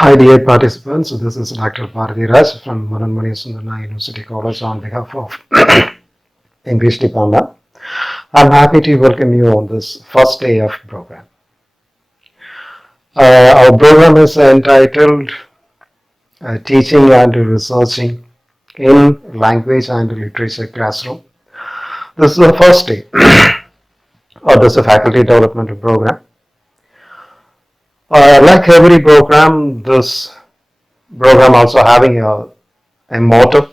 Hi dear participants, this is Dr. Raj from Manonmaniam Sundaranar University College on behalf of English Department. I'm happy to welcome you on this first day of program. Our program is entitled Teaching and Researching in Language and Literature Classroom. This is the first day or this is a faculty development program. Like every program, this program also having a motto.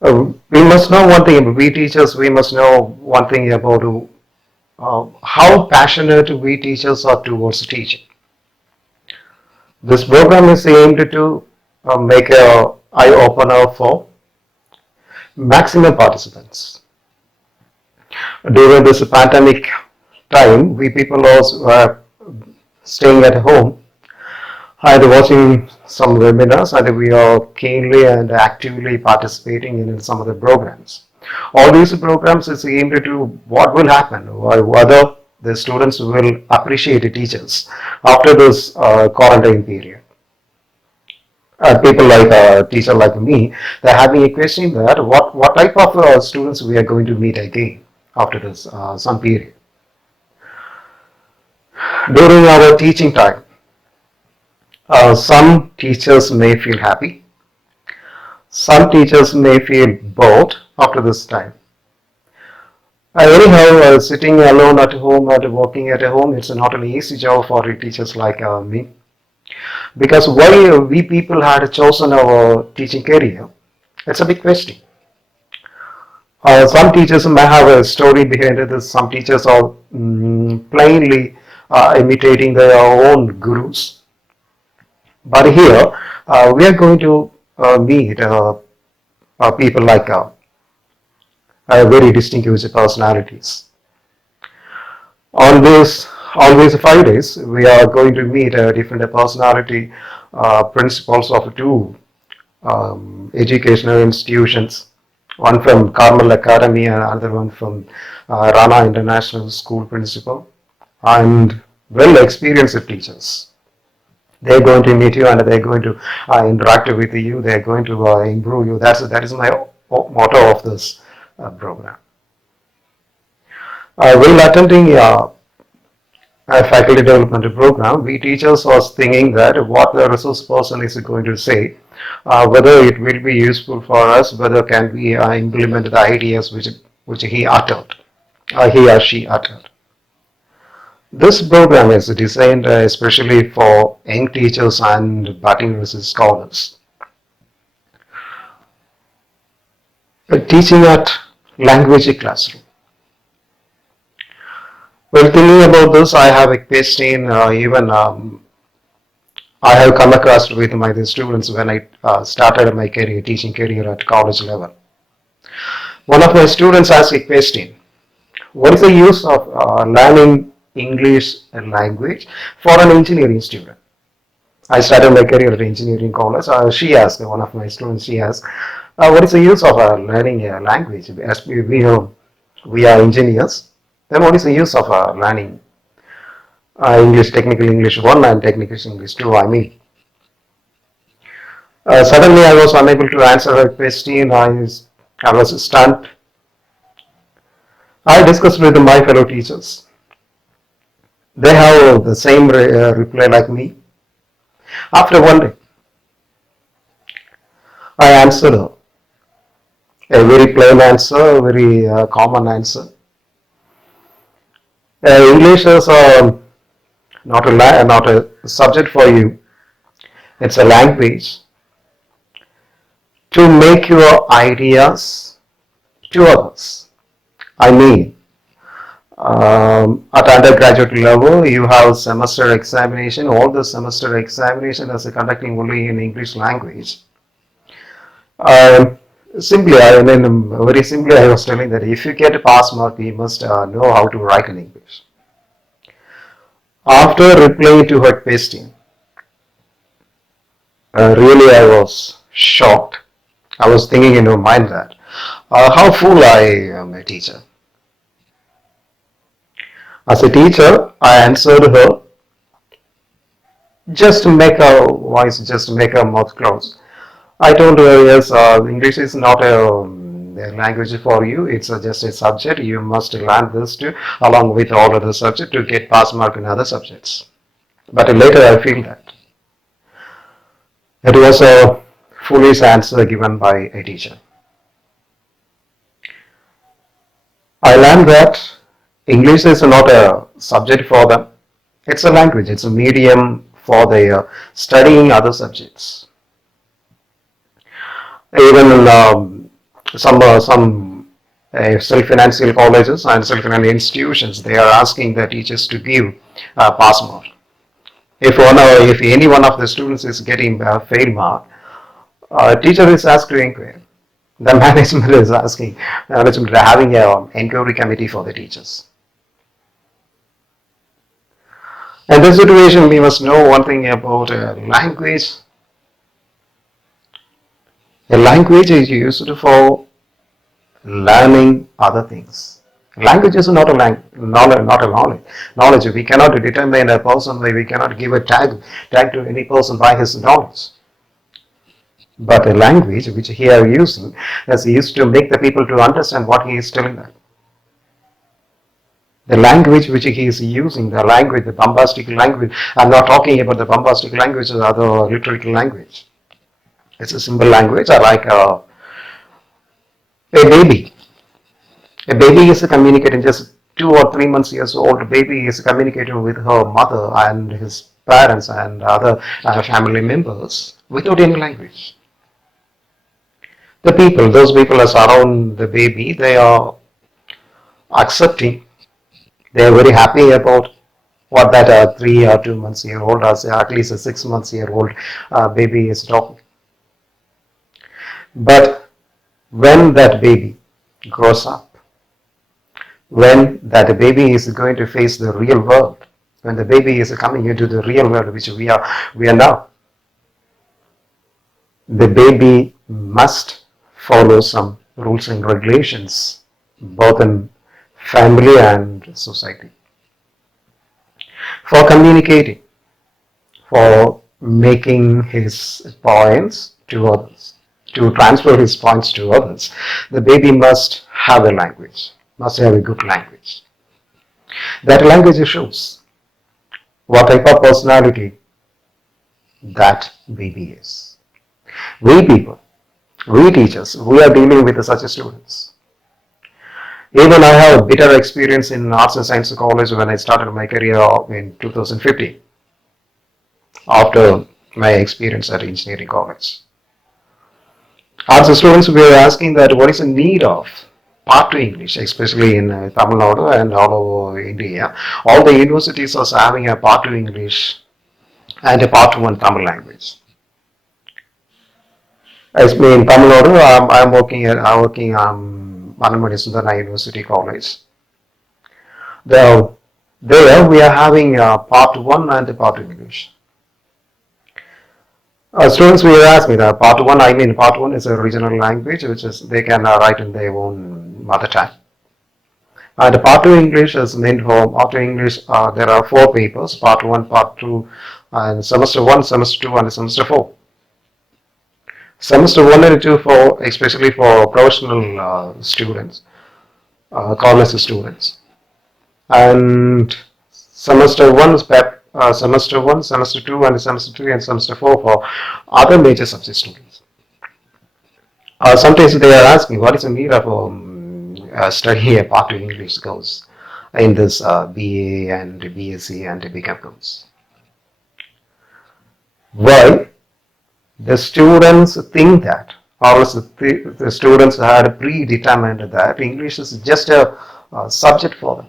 We must know one thing, we teachers, we must know one thing about how passionate we teachers are towards teaching. This program is aimed to make a eye-opener for maximum participants. During this pandemic time, we people are staying at home and watching some webinars, and we are keenly and actively participating in some of the programs. All these programs is aimed to what will happen, whether the students will appreciate the teachers after this quarantine period. People like a teacher like me, they're having a question that what type of students we are going to meet again after this some period. During our teaching time, some teachers may feel happy. Some teachers may feel bored after this time. Anyhow, sitting alone at home and working at home, it's not an easy job for teachers like me. Because why we people had chosen our teaching career, it's a big question. Some teachers may have a story behind it. Some teachers are plainly imitating their own gurus. But here, we are going to meet people like very distinguished personalities. On these 5 days, we are going to meet different personality principals of two educational institutions, one from Carmel Academy and another one from Rana International School principal, and well experienced teachers. They're going to meet you and they're going to interact with you. They're going to improve you. That is my motto of this program. While attending a faculty development program, we teachers was thinking that what the resource person is going to say, whether it will be useful for us, whether can we implement the ideas which he uttered, he or she uttered. This program is designed especially for young teachers and budding scholars. Teaching at language classroom. Well, thinking about this, I have a question even I have come across with my students when I started my career, teaching career at college level. One of my students asked a question: what is the use of learning English language for an engineering student? I started my career at engineering college. She asked, one of my students, she asked, what is the use of learning a language? As we know, we are engineers. Then what is the use of learning English, technical English 1 and technical English 2, I mean. Suddenly I was unable to answer her question. I was stunned. I discussed with my fellow teachers. They have the same reply like me. After one day, I answered her. A very plain answer, a very common answer. English is not a subject for you. It's a language to make your ideas to others. I mean, at undergraduate level, you have semester examination. All the semester examination is conducting only in English language. Simply, very simply, I was telling that if you get a pass mark, you must know how to write in English. After replying to her question, really I was shocked. I was thinking in my mind that how fool I am a teacher. As a teacher, I answered her just to make a voice, just to make a mouth close. I told her, yes, English is not a language for you. It's just a subject. You must learn this too, along with all other subjects to get pass mark in other subjects. But later I feel that it was a foolish answer given by a teacher. I learned that English is not a subject for them. It's a language. It's a medium for their studying other subjects. Even in some self-financial colleges and self-financial institutions, they are asking the teachers to give pass mark. If any one of the students is getting a fail mark, teacher is asked to inquire. The management is asking, management are having an inquiry committee for the teachers. In this situation, we must know one thing about language. A language is used for learning other things. Language is not a knowledge. Knowledge. We cannot determine a person. We cannot give a tag to any person by his knowledge. But a language which he are using is used to make the people to understand what he is telling them. The language which he is using, the language, the bombastic language. I'm not talking about the bombastic language or other literary language. It's a simple language. I like a baby. A baby is communicating, just 2 or 3 months years old. A baby is communicating with her mother and his parents and other family members without any language. Those people are around the baby, they are accepting. They are very happy about what that 3 or 2 months-year-old, or at least a 6 months-year-old baby is talking. But when that baby grows up, when that baby is going to face the real world, when the baby is coming into the real world which we are now, the baby must follow some rules and regulations, both in family and society, for communicating, for making his points to others, to transfer his points to others. The baby must have a language, must have a good language. That language shows what type of personality that baby is. We people, we teachers, we are dealing with such students. Even I have a bitter experience in Arts and Science College when I started my career in 2015, after my experience at Engineering College. Arts students were asking that what is the need of Part 2 English, especially in Tamil Nadu and all over India. All the universities are having a Part 2 English and a Part 1 Tamil language. As me in Tamil Nadu, I'm working Manonmaniam Sundaranar University College. There we are having Part 1 and Part 2 English. Students will ask me that Part 1 is a regional language which is they can write in their own mother tongue. And Part 2 English is meant for Part 2 English. There are 4 papers: Part 1, Part 2, and Semester 1, Semester 2, and Semester 4. Semester 1 and 2 especially for professional students, college students, and Semester 1 is Semester 1, Semester 2, and Semester 3, and Semester 4 for other major subject students. Sometimes they are asking what is the need of studying a Part 2 English course in this BA and BSc and BCom course. Why? The students think that, or the students had predetermined that English is just a subject for them.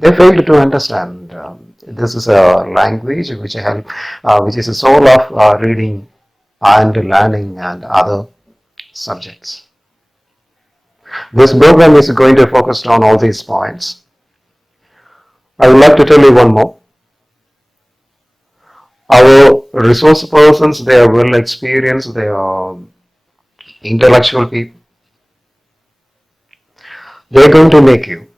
They failed to understand this is a language which is a soul of reading and learning and other subjects. This program is going to focus on all these points. I would like to tell you one more. Our resource persons, they are well experienced, they are intellectual people. They are going to make you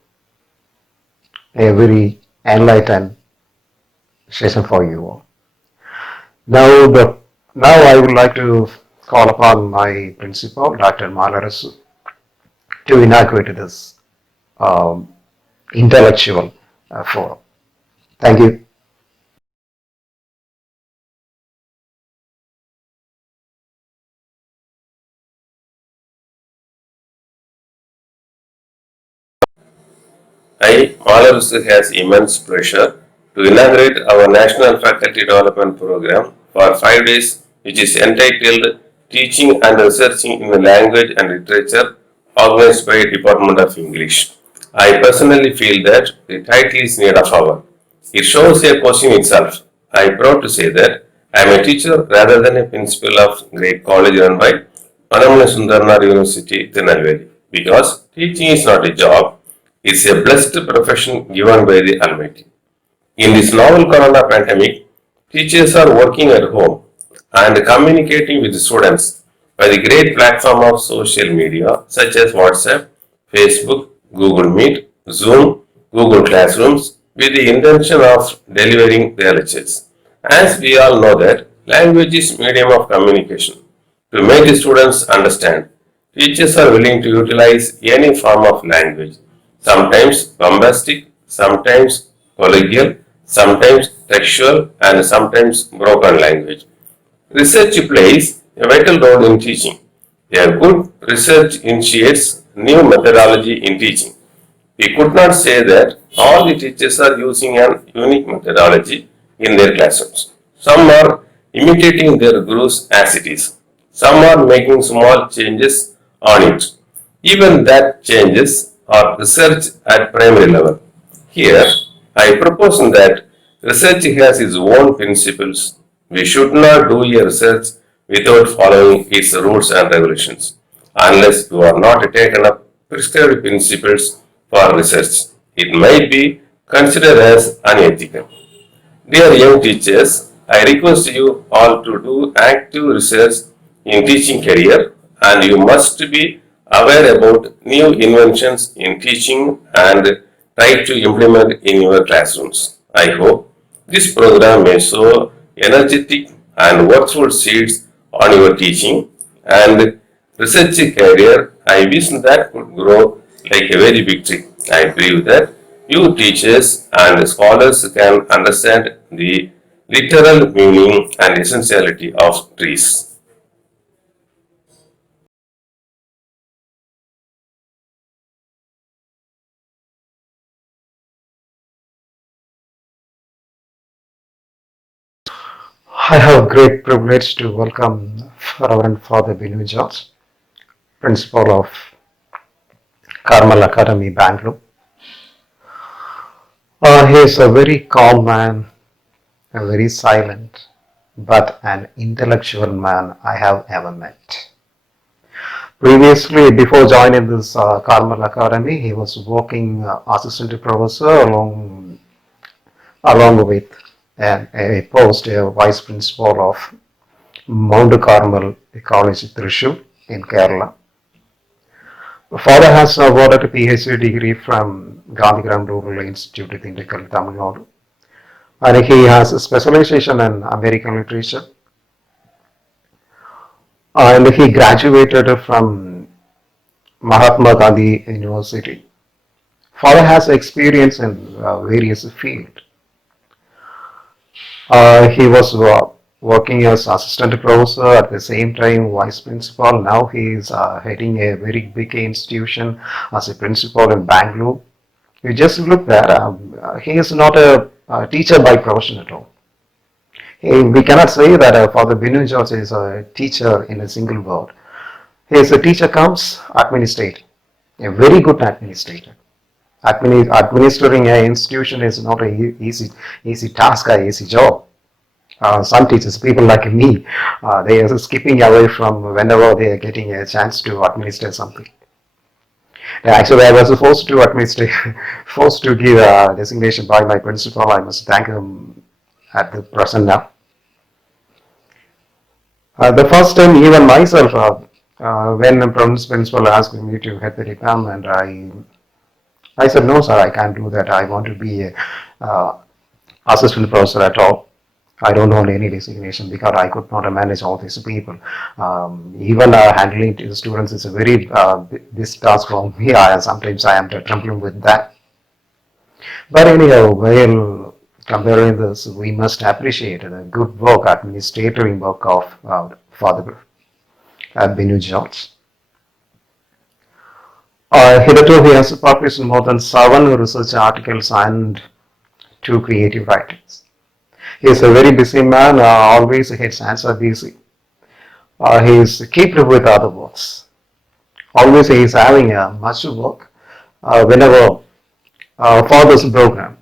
a very enlightened session for you all. Now, now I would like to call upon my principal, Dr. Malarasu, to inaugurate this um, intellectual forum. Thank you. I, Malarus, has immense pressure to inaugurate our National Faculty Development Program for 5 days, which is entitled Teaching and Researching in Language and Literature, organized by Department of English. I personally feel that the title is need of hour. It shows a question itself. I am proud to say that I am a teacher rather than a principal of great college run by Manonmaniam University, Thirunelveli. Because teaching is not a job, it's a blessed profession given by the Almighty. In this novel corona pandemic, teachers are working at home and communicating with the students by the great platform of social media such as WhatsApp, Facebook, Google Meet, Zoom, Google Classrooms with the intention of delivering their lectures. As we all know that language is medium of communication. To make the students understand, teachers are willing to utilize any form of language, sometimes bombastic, sometimes colloquial, sometimes textual, and sometimes broken language. Research plays a vital role in teaching. A good research initiates new methodology in teaching. We could not say that all the teachers are using an unique methodology in their classrooms. Some are imitating their gurus as it is. Some are making small changes on it. Even that changes are research at primary level. Here, I propose that research has its own principles. We should not do a research without following its rules and regulations, unless you are not taken up prescribed principles for research. It might be considered as unethical. Dear young teachers, I request you all to do active research in teaching career, and you must be aware about new inventions in teaching and try to implement in your classrooms. I hope this program may sow energetic and worthwhile seeds on your teaching and research career. I wish that could grow like a very big tree. I believe that you teachers and scholars can understand the literal meaning and essentiality of trees. I have great privilege to welcome Reverend Father Binu George, Principal of Carmel Academy, Bangalore. He is a very calm man, a very silent, but an intellectual man I have ever met. Previously, before joining this Carmel Academy, he was working assistant professor along with a post, a vice principal of Mount Carmel College, Thrissur in Kerala. The father has awarded a PhD degree from Gandhigram Rural Institute in Tindikal, Tamil Nadu, and he has a specialization in American literature. And he graduated from Mahatma Gandhi University. Father has experience in various fields. He was working as assistant professor at the same time vice principal. Now he is heading a very big institution as a principal in Bangalore. You just look there. He is not a teacher by profession at all. We cannot say that Father Binu George is a teacher in a single word. He is a teacher comes administrator, a very good administrator. Administering an institution is not an easy task or easy job. Some teachers, people like me, they are skipping away from whenever they are getting a chance to administer something. Actually, I was forced to administer, forced to give a designation by my principal. I must thank him at the present now. The first time, even myself, when the principal asked me to head the department, I said, no, sir, I can't do that. I want to be a assistant professor at all. I don't want any designation because I could not manage all these people. Even handling the students is a very this task for me. Sometimes I am trembling with that. But anyhow, while comparing this, we must appreciate the good work, administrative work of Father Binu George. Hitherto, he has published more than 7 research articles and 2 creative writings. He is a very busy man, always his hands are busy. He is kept with other works. Always he is having much work. Whenever for this program,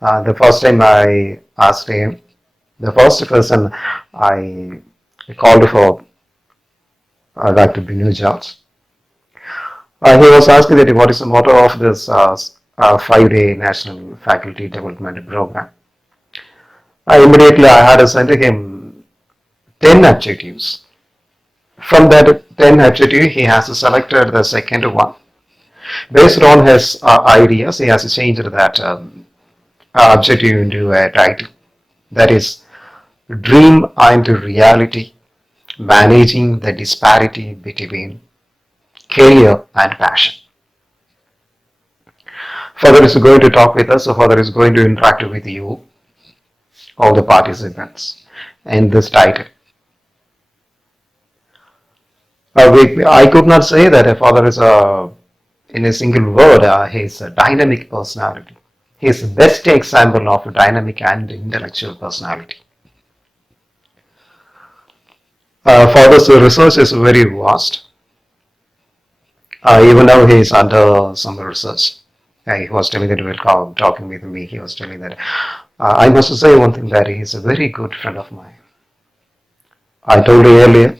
the first time I asked him, the first person I called for Dr. Binu George. He was asking that what is the motto of this 5-day National Faculty Development Program. Immediately I had to send him 10 objectives. From that 10 objectives, he has selected the second one. Based on his ideas, he has changed that objective into a title. That is, Dream and Reality, Managing the Disparity Between Career and Passion. Father is going to talk with us, so Father is going to interact with you, all the participants, in this title. I could not say that a father is in a single word, he is a dynamic personality. He is the best example of a dynamic and intellectual personality. Father's research is very vast. Even now he is under some research. He was telling that while talking with me, he was telling that I must say one thing that he is a very good friend of mine. I told you earlier,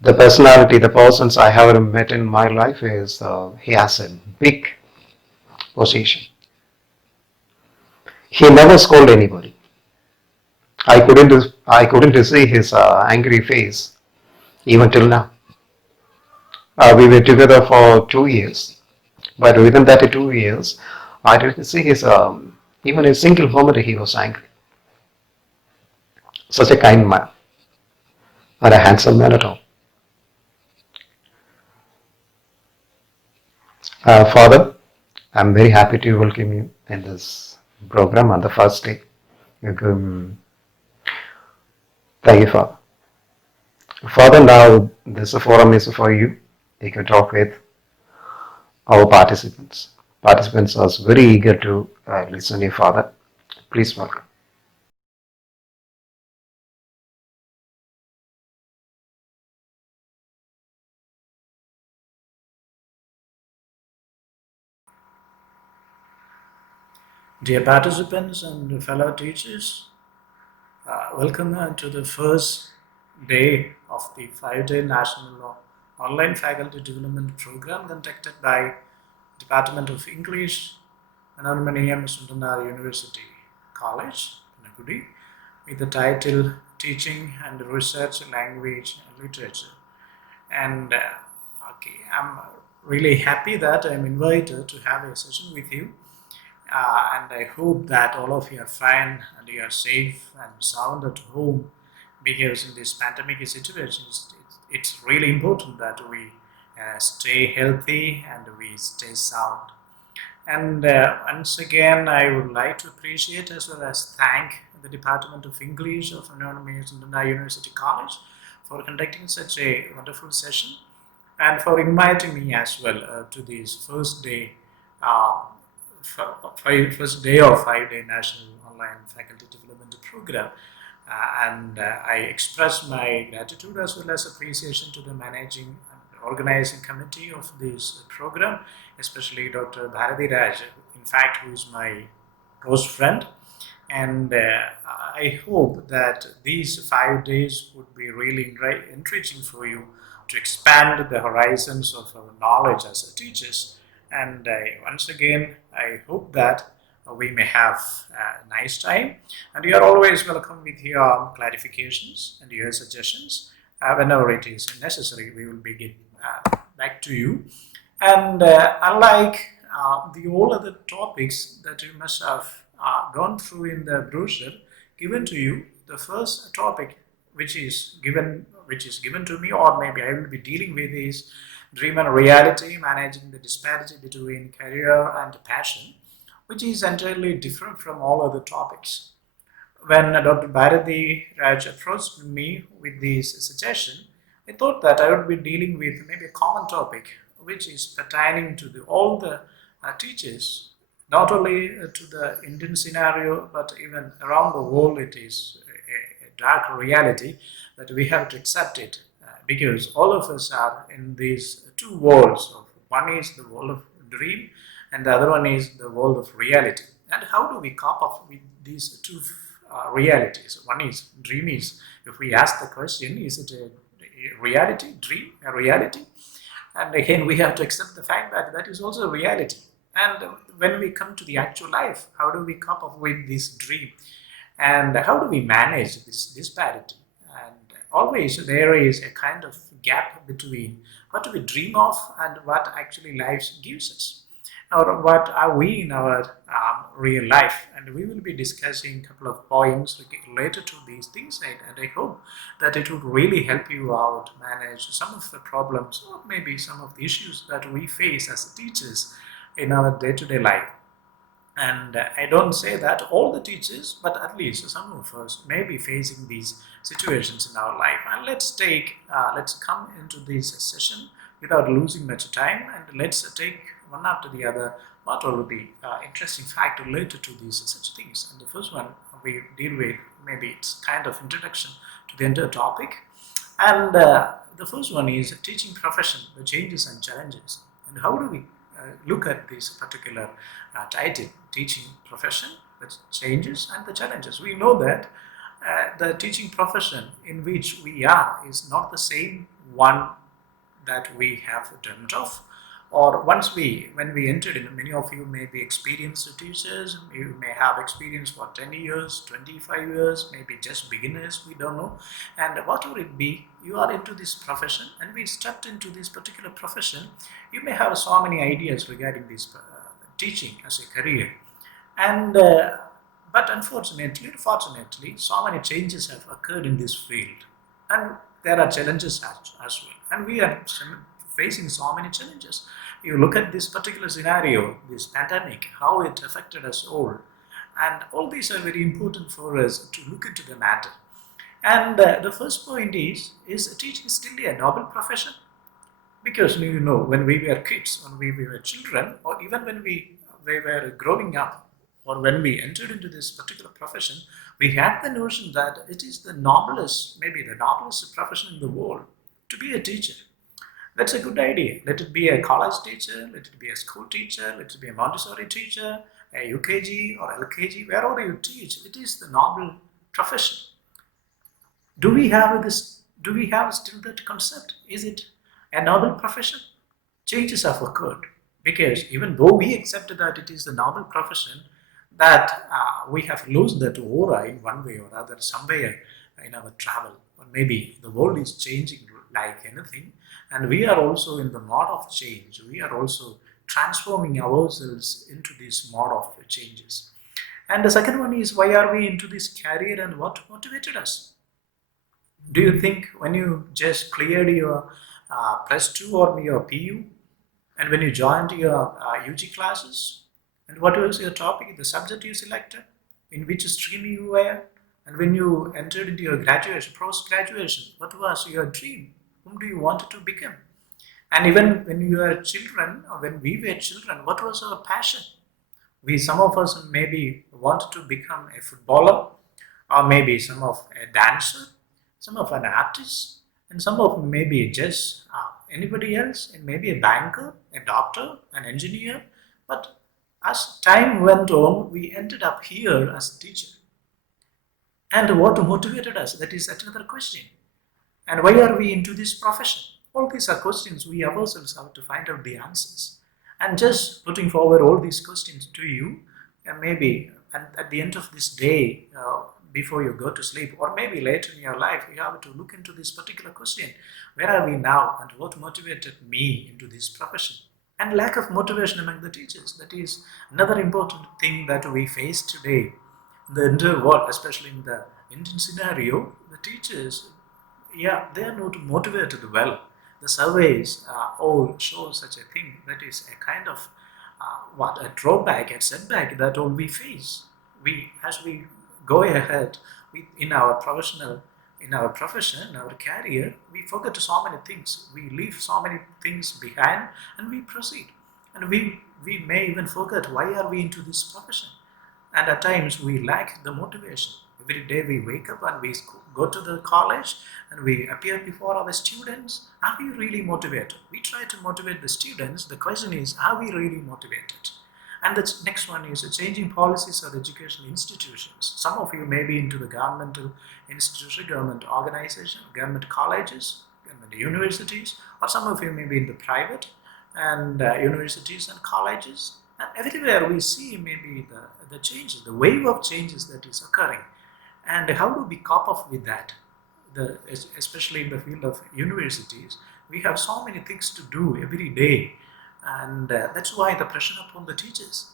the personality, the persons I have met in my life is he has a big position. He never scolded anybody. I couldn't see his angry face even till now. We were together for 2 years, but within that 2 years, I didn't see his even a single moment he was angry. Such a kind man and a handsome man at all. Father, I'm very happy to welcome you in this program on the first day. Thank you, Father. Father, now this forum is for you. You can talk with our participants. Participants are very eager to listen to you, Father. Please welcome. Dear participants and fellow teachers, welcome to the first day of the 5-day National Online Faculty Development Program conducted by Department of English, Manonmaniam, Sundaranar University College, Panagudi, with the title Teaching and Research Language and Literature. And I'm really happy that I'm invited to have a session with you. And I hope that all of you are fine and you are safe and sound at home, because in this pandemic situation, it's really important that we stay healthy and we stay sound. And once again, I would like to appreciate as well as thank the Department of English of Manonmaniam University College for conducting such a wonderful session and for inviting me as well to this first day first day of 5-day National Online Faculty Development Program. I express my gratitude as well as appreciation to the managing and organizing committee of this program, especially Dr. Bharati Raj, in fact, who is my close friend. And I hope that these 5 days would be really enriching for you to expand the horizons of our knowledge as teachers. And once again, I hope that we may have a nice time. And you are always welcome with your clarifications and your suggestions. Whenever it is necessary, we will get back to you. And unlike the all other topics that you must have gone through in the brochure, given to you the first topic which is given to me, or maybe I will be dealing with, is dream and reality, managing the disparity between career and passion, which is entirely different from all other topics. When Dr. Bharati Raj approached me with this suggestion, I thought that I would be dealing with maybe a common topic which is pertaining to all the teachers, not only to the Indian scenario, but even around the world. It is a dark reality that we have to accept it, because all of us are in these two worlds. One is the world of dream, and the other one is the world of reality. And how do we cope up with these two realities? One is dream. Is, if we ask the question, is it a reality, dream, a reality? And again, we have to accept the fact that that is also a reality. And when we come to the actual life, how do we cope up with this dream? And how do we manage this disparity? And always there is a kind of gap between what we dream of and what actually life gives us, or what are we in our real life. And we will be discussing a couple of points related to these things, and I hope that it would really help you out manage some of the problems, or maybe some of the issues that we face as teachers in our day-to-day life. And I don't say that all the teachers, but at least some of us may be facing these situations in our life. And let's come into this session without losing much time, and let's take one after the other what are the interesting facts related to these such things. And the first one we deal with, maybe it's kind of introduction to the entire topic. And the first one is teaching profession, the changes and challenges. And how do we look at this particular title, teaching profession, the changes and the challenges? We know that the teaching profession in which we are is not the same one that we have dreamt of, or when we entered in. Many of you may be experienced teachers, you may have experience for 10 years, 25 years, maybe just beginners, we don't know. And whatever it be, you are into this profession, and we stepped into this particular profession. You may have so many ideas regarding this teaching as a career. And but unfortunately, fortunately, so many changes have occurred in this field, and there are challenges as well. And we are facing so many challenges. You look at this particular scenario, this pandemic, how it affected us all. And all these are very important for us to look into the matter. And the first point is teaching still a noble profession? Because you know, when we were kids, when we were children, or even when we were growing up, or when we entered into this particular profession, we had the notion that it is the noblest, maybe the noblest profession in the world, to be a teacher. That's a good idea. Let it be a college teacher, let it be a school teacher, let it be a Montessori teacher, a UKG or LKG, wherever you teach, it is the noble profession. Do we have this? Do we have still that concept? Is it a noble profession? Changes have occurred, because even though we accepted that it is the noble profession, that we have lost that aura in one way or other, somewhere in our travel, or maybe the world is changing like anything, and we are also in the mode of change. We are also transforming ourselves into this mode of changes. And the second one is, why are we into this career, and what motivated us? Do you think when you just cleared your plus 2 or your PU, and when you joined your UG classes, and what was your topic, the subject you selected, in which stream you were, and when you entered into your graduation, post-graduation, what was your dream? Whom do you want to become? And even when you were children, or when we were children, what was our passion? Some of us maybe wanted to become a footballer, or maybe some of a dancer, some of an artist, and some of maybe just anybody else, and maybe a banker, a doctor, an engineer. But as time went on, we ended up here as a teacher. And what motivated us? That is another question. And why are we into this profession? All these are questions we ourselves have to find out the answers. And just putting forward all these questions to you, and maybe at the end of this day, before you go to sleep, or maybe later in your life, you have to look into this particular question. Where are we now, and what motivated me into this profession? And lack of motivation among the teachers, that is another important thing that we face today. the entire world, especially in the Indian scenario, the teachers, yeah, they are not motivated well. The surveys all show such a thing. That is a kind of what a drawback, a setback that all we face. We, as we go ahead in our professional, in our profession, in our career, we forget so many things. We leave so many things behind, and we proceed. And we may even forget why are we into this profession. And at times we lack the motivation. Every day we wake up and we go to the college and we appear before our students. Are we really motivated? We try to motivate the students. The question is, are we really motivated? And the next one is changing policies of educational institutions. Some of you may be into the governmental institution, government organization, government colleges, government universities, or some of you may be in the private and universities and colleges. And everywhere we see maybe the changes, the wave of changes that is occurring. And how do we cope up with that? Especially in the field of universities, we have so many things to do every day. And that's why the pressure upon the teachers.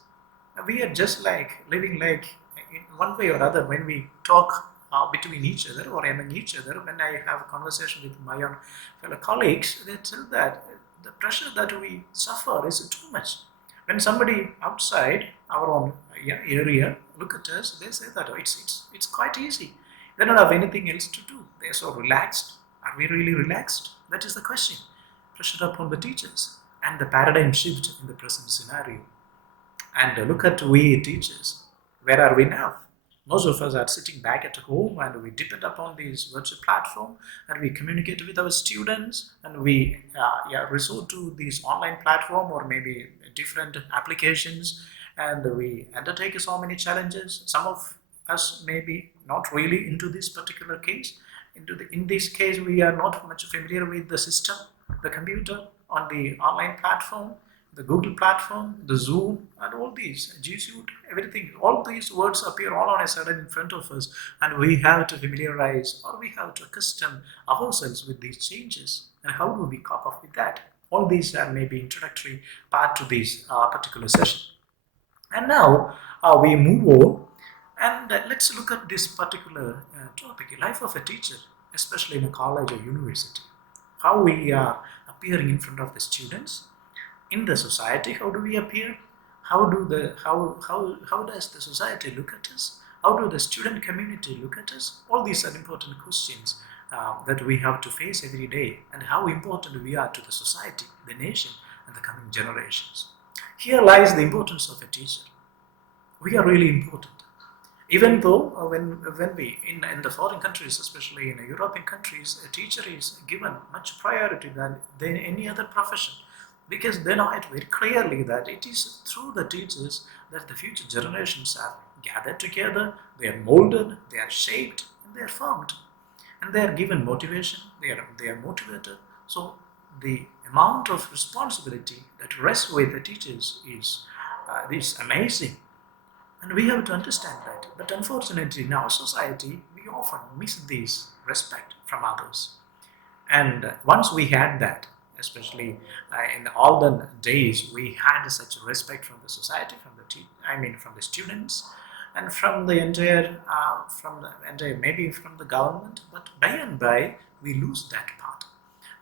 We are just like living like in one way or other when we talk between each other or among each other. When I have a conversation with my own fellow colleagues, they tell that the pressure that we suffer is too much. When somebody outside our own area look at us, they say that it's quite easy. They don't have anything else to do. They're so relaxed. Are we really relaxed? That is the question. Pressure upon the teachers and the paradigm shift in the present scenario. And look at we teachers. Where are we now? Most of us are sitting back at home and we depend upon this virtual platform and we communicate with our students and we resort to this online platform or maybe different applications and we undertake so many challenges. Some of us may be not really into this particular case. In this case, we are not much familiar with the system, the computer on the online platform, the Google platform, the Zoom, and all these, G Suite, everything. All these words appear all on a sudden in front of us, and we have to familiarize or we have to accustom ourselves with these changes. And how do we cope up with that? All these are maybe introductory part to this particular session. And now we move on and let's look at this particular topic, life of a teacher, especially in a college or university. How we are appearing in front of the students in the society. How do we appear? How does the society look at us? How do the student community look at us? All these are important questions that we have to face every day, and how important we are to the society, the nation, and the coming generations. Here lies the importance of a teacher. We are really important. Even though when we in the foreign countries, especially in the European countries, a teacher is given much priority than any other profession, because they know it very clearly that it is through the teachers that the future generations are gathered together, they are molded, they are shaped, and they are formed, and they are given motivation. They are motivated. So the amount of responsibility that rests with the teachers is amazing. And we have to understand that. But unfortunately, in our society, we often miss this respect from others. And once we had that, especially in the olden days, we had such respect from the society, from the students, and from the entire, maybe from the government. But by and by, we lose that part,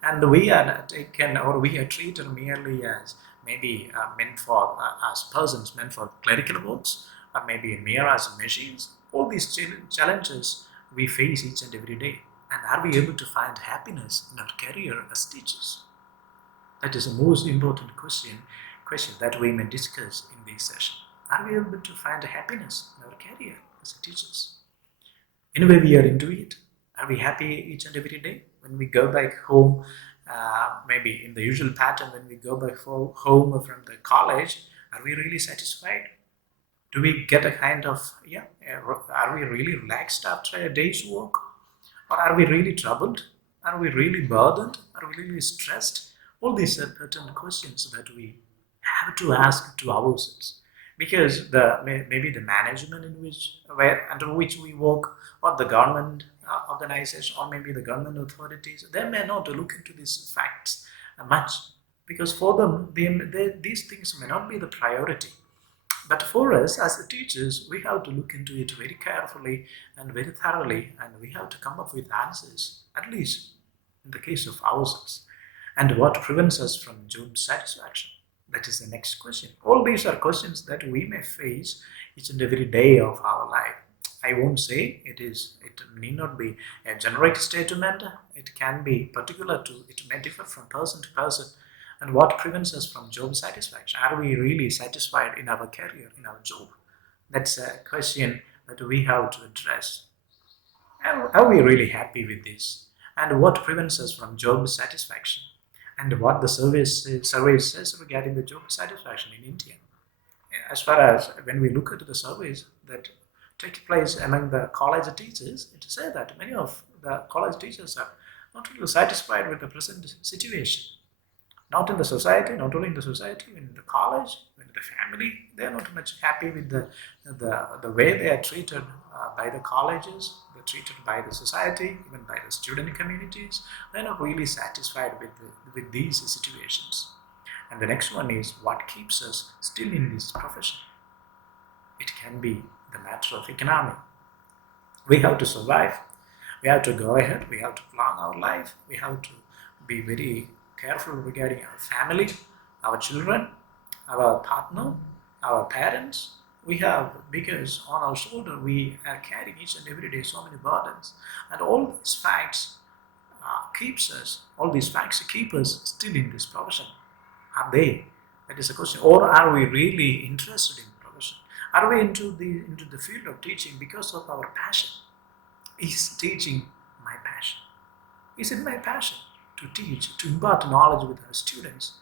and we are taken or we are treated merely as maybe meant for as persons meant for clerical works, or maybe mere as machines. All these challenges we face each and every day. And are we able to find happiness in our career as teachers? That is the most important question that we may discuss in this session. Are we able to find happiness in our career as teachers? Anyway, we are into it. Are we happy each and every day? When we go back home, maybe in the usual pattern, when we go back home from the college, are we really satisfied? Do we get a kind of, are we really relaxed after a day's work? Or are we really troubled? Are we really burdened? Are we really stressed? All these are pertinent questions that we have to ask to ourselves. Because maybe the management under which we work, or the government organization, or maybe the government authorities, they may not look into these facts much. Because for them, these things may not be the priority. But for us as teachers, we have to look into it very carefully and very thoroughly, and we have to come up with answers, at least in the case of ourselves. And what prevents us from job satisfaction? That is the next question. All these are questions that we may face each and every day of our life. I won't say it need not be a generic statement. It can be particular to, it may differ from person to person. And what prevents us from job satisfaction? Are we really satisfied in our career, in our job? That's a question that we have to address. Are we really happy with this? And what prevents us from job satisfaction? And what the survey says regarding the job satisfaction in India. As far as when we look at the surveys that take place among the college teachers, it says that many of the college teachers are not really satisfied with the present situation. Not in the society, not only in the society, in the college, in the family, they are not much happy with the way they are treated by the colleges, they're treated by the society, even by the student communities. They're not really satisfied with these situations. And the next one is what keeps us still in this profession. It can be the matter of economy. We have to survive. We have to go ahead. We have to plan our life. We have to be very careful regarding our family, our children, our partner, our parents. We have, because on our shoulder we are carrying each and every day so many burdens, and all these facts all these facts keep us still in this profession. Are they? That is the question. Or are we really interested in profession? Are we into the field of teaching because of our passion? Is teaching my passion? Is it my passion to teach, to impart knowledge with our students?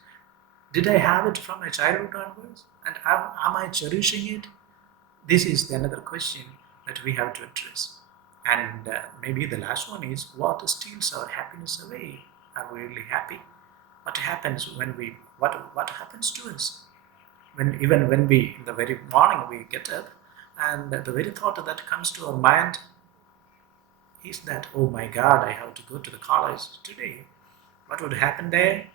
Did I have it from my childhood onwards? And am I cherishing it? This is another question that we have to address. And maybe the last one is, what steals our happiness away? Are we really happy? What happens when what happens to us? Even when we, in the very morning, we get up, and the very thought that comes to our mind is that, oh my God, I have to go to the college today. What would happen there?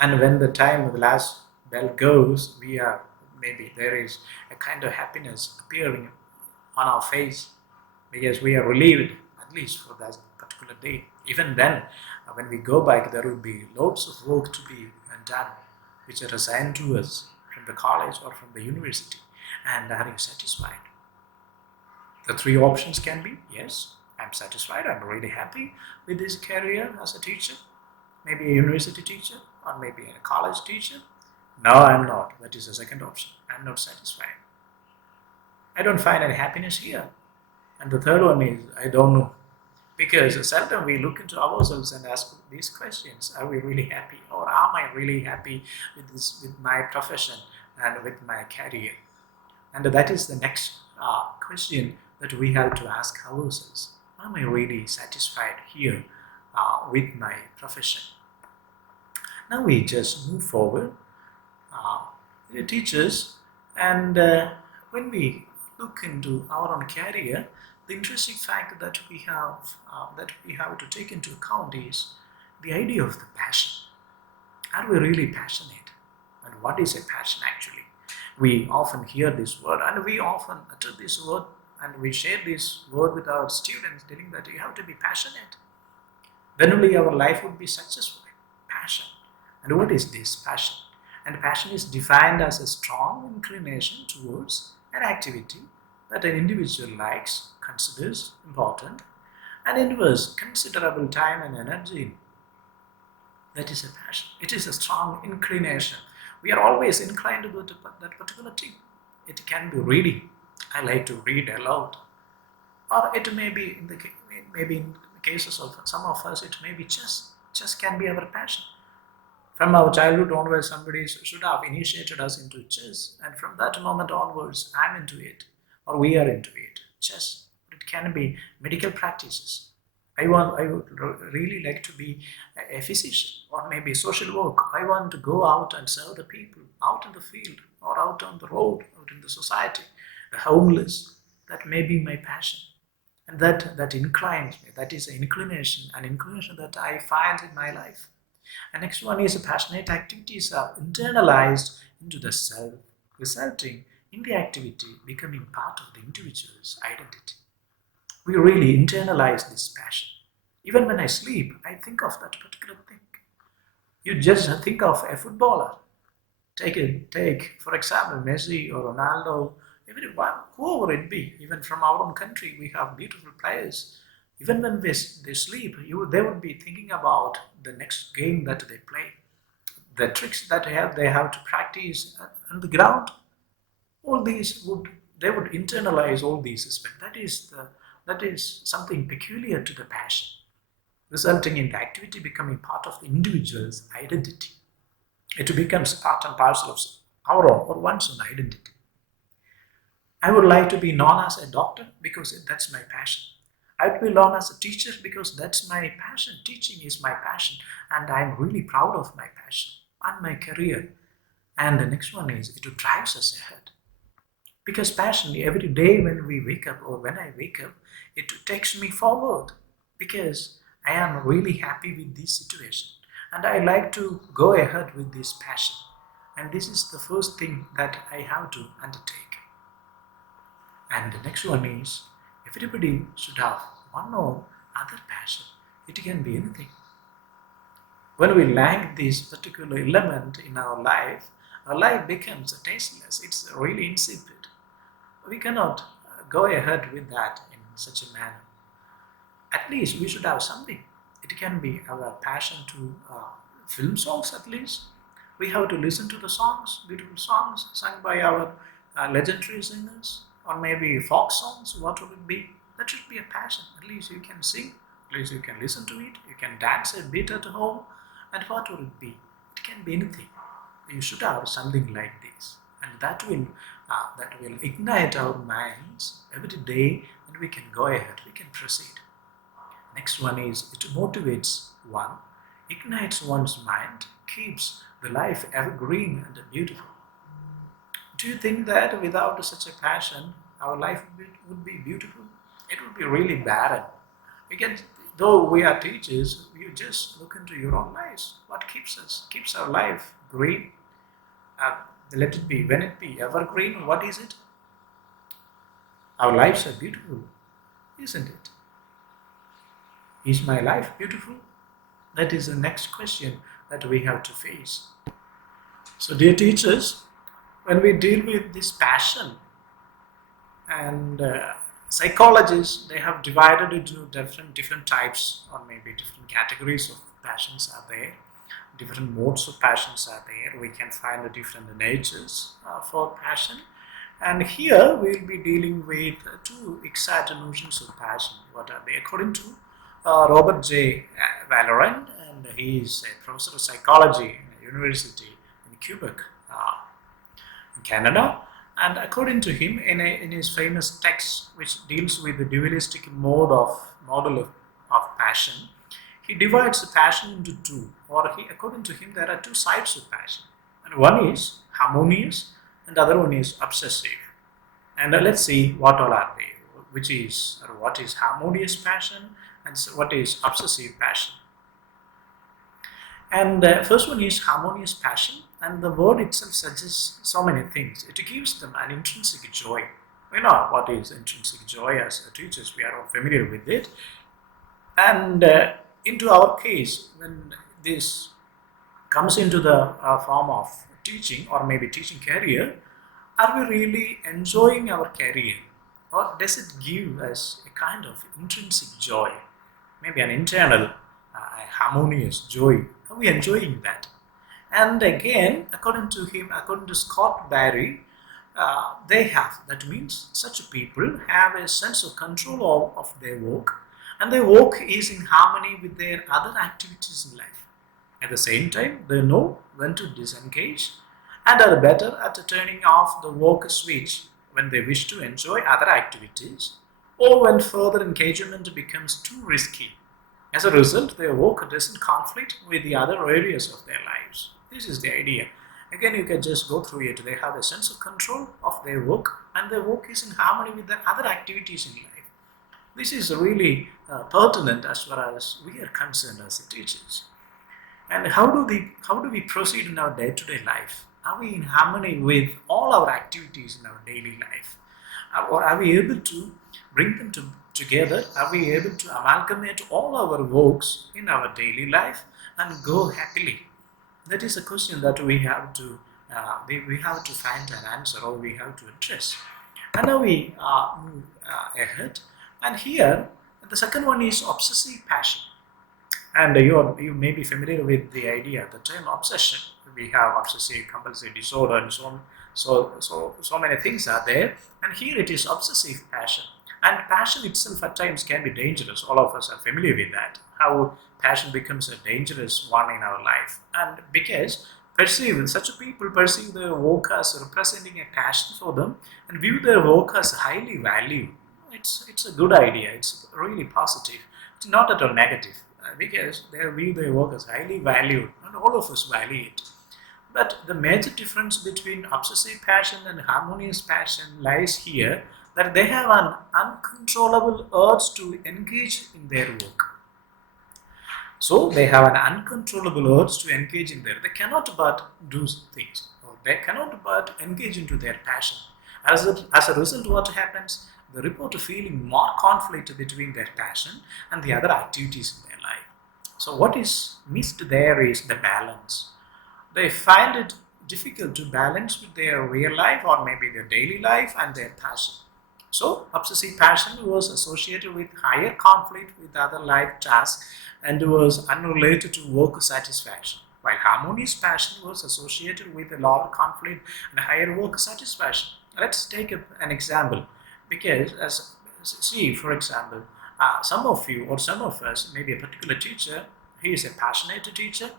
And when the time of the last bell goes, maybe there is a kind of happiness appearing on our face, because we are relieved, at least for that particular day. Even then, when we go back, there will be loads of work to be done, which are assigned to us from the college or from the university. And are you satisfied? The three options can be, yes, I'm satisfied, I'm really happy with this career as a teacher, maybe a university teacher, or maybe a college teacher. No, I'm not. That is the second option. I'm not satisfied. I don't find any happiness here. And the third one is, I don't know. Because seldom we look into ourselves and ask these questions. Are we really happy? Or am I really happy with my profession and with my career? And that is the next question that we have to ask ourselves. Am I really satisfied here with my profession? Now we just move forward. The teachers, and when we look into our own career, the intrinsic fact that we have to take into account is the idea of the passion. Are we really passionate? And what is a passion actually? We often hear this word, and we often utter this word, and we share this word with our students, telling that you have to be passionate. Then only our life would be successful. Passion. And what is this passion? And passion is defined as a strong inclination towards an activity that an individual likes, considers important, and invests considerable time and energy in. That is a passion. It is a strong inclination. We are always inclined to go to that particular thing. It can be reading. I like to read aloud. Or it may be in the cases of some of us, it may be chess. Chess can be our passion. From our childhood onwards, somebody should have initiated us into chess, and from that moment onwards, I'm into it, or we are into it. Chess. It can be medical practices. I would really like to be a physician, or maybe social work. I want to go out and serve the people out in the field, or out on the road, out in the society, the homeless. That may be my passion, and that inclines me. That is an inclination that I find in my life. And next one is passionate activities are internalized into the self, resulting in the activity becoming part of the individual's identity. We really internalize this passion. Even when I sleep, I think of that particular thing. You just think of a footballer. Take for example, Messi or Ronaldo, everyone, whoever it be, even from our own country, we have beautiful players. Even when they sleep, they would be thinking about the next game that they play, the tricks that they have to practice on the ground. All these would they would internalize all these aspects. That is something peculiar to the passion, resulting in the activity becoming part of the individual's identity. It becomes part and parcel of our own or one's own identity. I would like to be known as a doctor because that's my passion. I would be known as a teacher because that's my passion. Teaching is my passion, and I'm really proud of my passion and my career. And the next one is it drives us ahead. Because passion, every day when we wake up or when I wake up, it takes me forward because I am really happy with this situation and I like to go ahead with this passion. And this is the first thing that I have to undertake. And the next one is everybody should have one or other passion. It can be anything. When we lack this particular element in our life becomes tasteless. It's really insipid. We cannot go ahead with that in such a manner. At least we should have something. It can be our passion to film songs at least. We have to listen to the songs, beautiful songs sung by our legendary singers, or maybe folk songs, what would it be? That should be a passion. At least you can sing, at least you can listen to it, you can dance a bit at home, and what would it be? It can be anything. You should have something like this, and that will ignite our minds every day, and we can go ahead, we can proceed. Next one is it motivates one, ignites one's mind, keeps the life evergreen and beautiful. Do you think that without such a passion, our life would be beautiful? It would be really barren. Again, though we are teachers, you just look into your own lives. What keeps our life green? Let it be, when it be evergreen, what is it? Our lives are beautiful, isn't it? Is my life beautiful? That is the next question that we have to face. So, dear teachers, when we deal with this passion, and psychologists, they have divided it into different types or maybe different categories of passions are there. Different modes of passions are there. We can find the different natures for passion. And here we'll be dealing with two exact notions of passion. What are they? According to Robert J. Valorant, and he is a professor of psychology in a university in Quebec, in Canada. And according to him, in his famous text, which deals with the dualistic model of passion, he divides the passion into two, or according to him, there are two sides of passion. And one is harmonious, and the other one is obsessive. And let's see what all are they, what is harmonious passion, and what is obsessive passion. And first one is harmonious passion, and the word itself suggests so many things. It gives them an intrinsic joy. We know what is intrinsic joy as teachers, we are all familiar with it. And into our case, when this comes into the form of teaching or maybe teaching career, are we really enjoying our career? Or does it give us a kind of intrinsic joy? Maybe an internal harmonious joy. Are we enjoying that? And again, according to him, according to Scott Barry, that means such people have a sense of control of their work, and their work is in harmony with their other activities in life. At the same time, they know when to disengage and are better at turning off the work switch when they wish to enjoy other activities or when further engagement becomes too risky. As a result, their work doesn't conflict with the other areas of their lives. This is the idea. Again, you can just go through it. They have a sense of control of their work, and their work is in harmony with the other activities in life. This is really pertinent as far as we are concerned as teachers. And how do we proceed in our day-to-day life? Are we in harmony with all our activities in our daily life? Or are we able to bring them together? Are we able to amalgamate all our works in our daily life and go happily? That is a question that we have to we have to find an answer, or we have to address. And now we move ahead. And here, the second one is obsessive passion. And you may be familiar with the idea, the term obsession. We have obsessive compulsive disorder, and so many things are there. And here it is obsessive passion. And passion itself at times can be dangerous. All of us are familiar with that. How passion becomes a dangerous one in our life. And because such people perceive their work as representing a passion for them and view their work as highly valued. It's a good idea. It's really positive. It's not at all negative because they view their work as highly valued, and all of us value it. But the major difference between obsessive passion and harmonious passion lies here, that they have an uncontrollable urge to engage in their work. So they have an uncontrollable urge to engage in their. They cannot but do things. Or they cannot but engage into their passion. As a result, what happens? They report feeling more conflict between their passion and the other activities in their life. So what is missed there is the balance. They find it difficult to balance with their real life, or maybe their daily life, and their passion. So obsessive passion was associated with higher conflict with other life tasks and was unrelated to work satisfaction, while harmonious passion was associated with a lower conflict and higher work satisfaction. Let's take an example, because see, for example, some of you or some of us, maybe a particular teacher, he is a passionate teacher.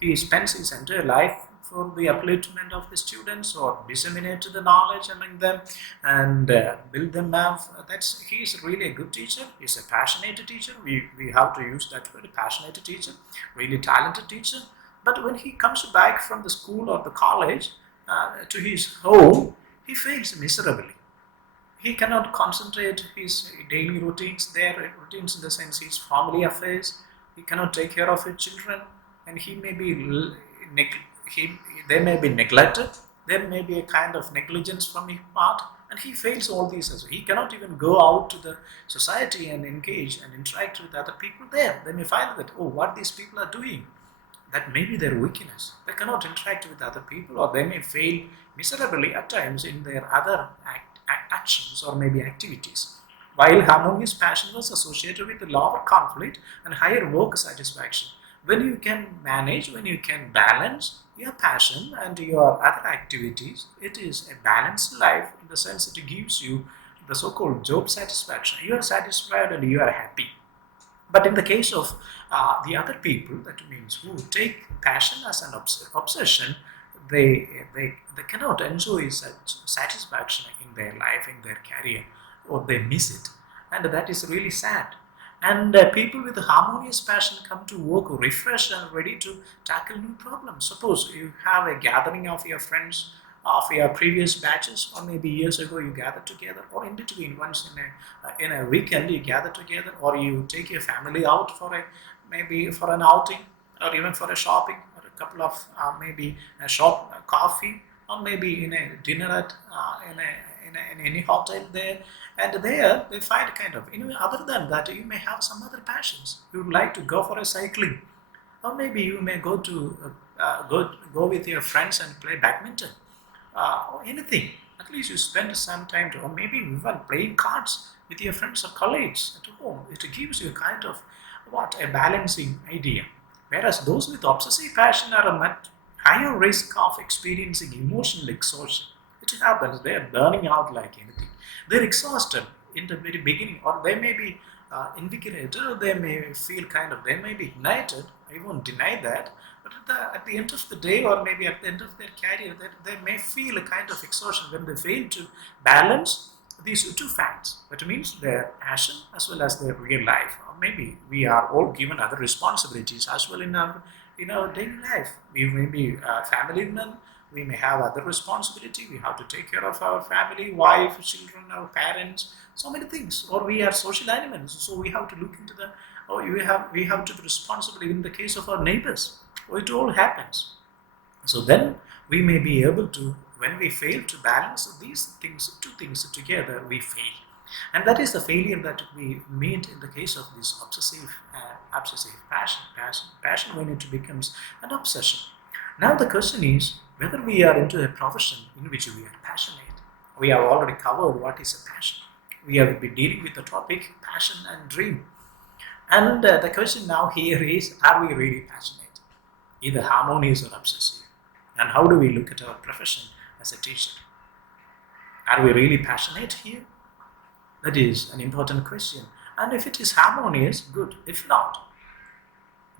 He spends his entire life for the upliftment of the students, or disseminate the knowledge among them and build them up. He is really a good teacher. He's a passionate teacher. We have to use that word, passionate teacher, really talented teacher. But when he comes back from the school or the college to his home, he fails miserably. He cannot concentrate his daily routines there, routines in the sense his family affairs. He cannot take care of his children, and he may be they may be neglected. There may be a kind of negligence from his part, and he fails all these as well. He cannot even go out to the society and engage and interact with other people there. They may find that, oh, what these people are doing, that may be their weakness. They cannot interact with other people, or they may fail miserably at times in their other actions or maybe activities. While harmonious passion was associated with lower conflict and higher work satisfaction. When you can manage, when you can balance your passion and your other activities, it is a balanced life in the sense that it gives you the so-called job satisfaction. You are satisfied and you are happy. But in the case of the other people, that means who take passion as an obsession, they cannot enjoy such satisfaction in their life, in their career, or they miss it. And that is really sad. And people with a harmonious passion come to work refreshed and ready to tackle new problems. Suppose you have a gathering of your friends of your previous batches, or maybe years ago you gathered together, or in between once in a weekend you gather together, or you take your family out for maybe for an outing, or even for a shopping, or a couple of maybe a shop coffee, or maybe in a dinner at in any hotel there. And there they find kind of, other than that, you may have some other passions. You would like to go for a cycling, or maybe you may go to go with your friends and play badminton, or anything. At least you spend some time to, or maybe even playing cards with your friends or colleagues at home. It gives you kind of a balancing idea. Whereas those with obsessive passion are a much higher risk of experiencing emotional exhaustion. It happens, they are burning out like anything. They're exhausted in the very beginning, or they may be invigorated, or they may feel they may be ignited. I won't deny that. But at the end of the day, or maybe at the end of their career, they may feel a kind of exhaustion when they fail to balance these two facts. That means their passion as well as their real life. Or maybe we are all given other responsibilities as well in our daily life. We may be family men. We may have other responsibility. We have to take care of our family, wife, children, our parents, so many things. Or we are social animals, so we have to look into them. Or we have to be responsible in the case of our neighbors. It all happens. So then we may be able to, when we fail to balance these things, two things together, we fail. And that is the failure that we meet in the case of this obsessive passion when it becomes an obsession. Now the question is whether we are into a profession in which we are passionate. We have already covered what is a passion. We have been dealing with the topic passion and dream. And the question now here is, are we really passionate? Either harmonious or obsessive? And how do we look at our profession as a teacher? Are we really passionate here? That is an important question. And if it is harmonious, good. If not,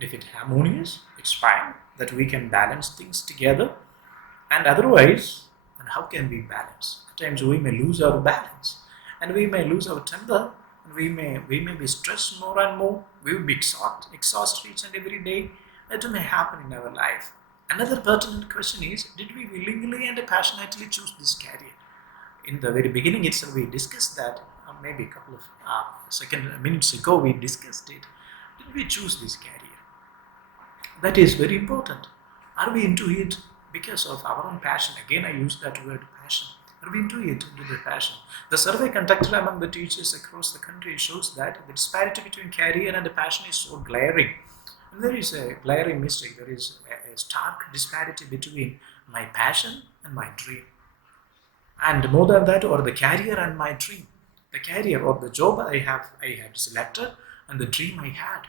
if it's harmonious, it's fine that we can balance things together. And otherwise, and how can we balance? At times we may lose our balance, and we may lose our temper, and we may be stressed more and more. We will be exhausted each and every day. That may happen in our life. Another pertinent question is, did we willingly and passionately choose this career? In the very beginning itself, we discussed that. Maybe a couple of minutes ago, we discussed it. Did we choose this career? That is very important. Are we into it because of our own passion? Again, I use that word passion. Are we into it, into the passion? The survey conducted among the teachers across the country shows that the disparity between career and passion is so glaring. And there is a glaring mistake. There is a stark disparity between my passion and my dream. And more than that, or the career and my dream. The career or the job I had selected, and the dream I had.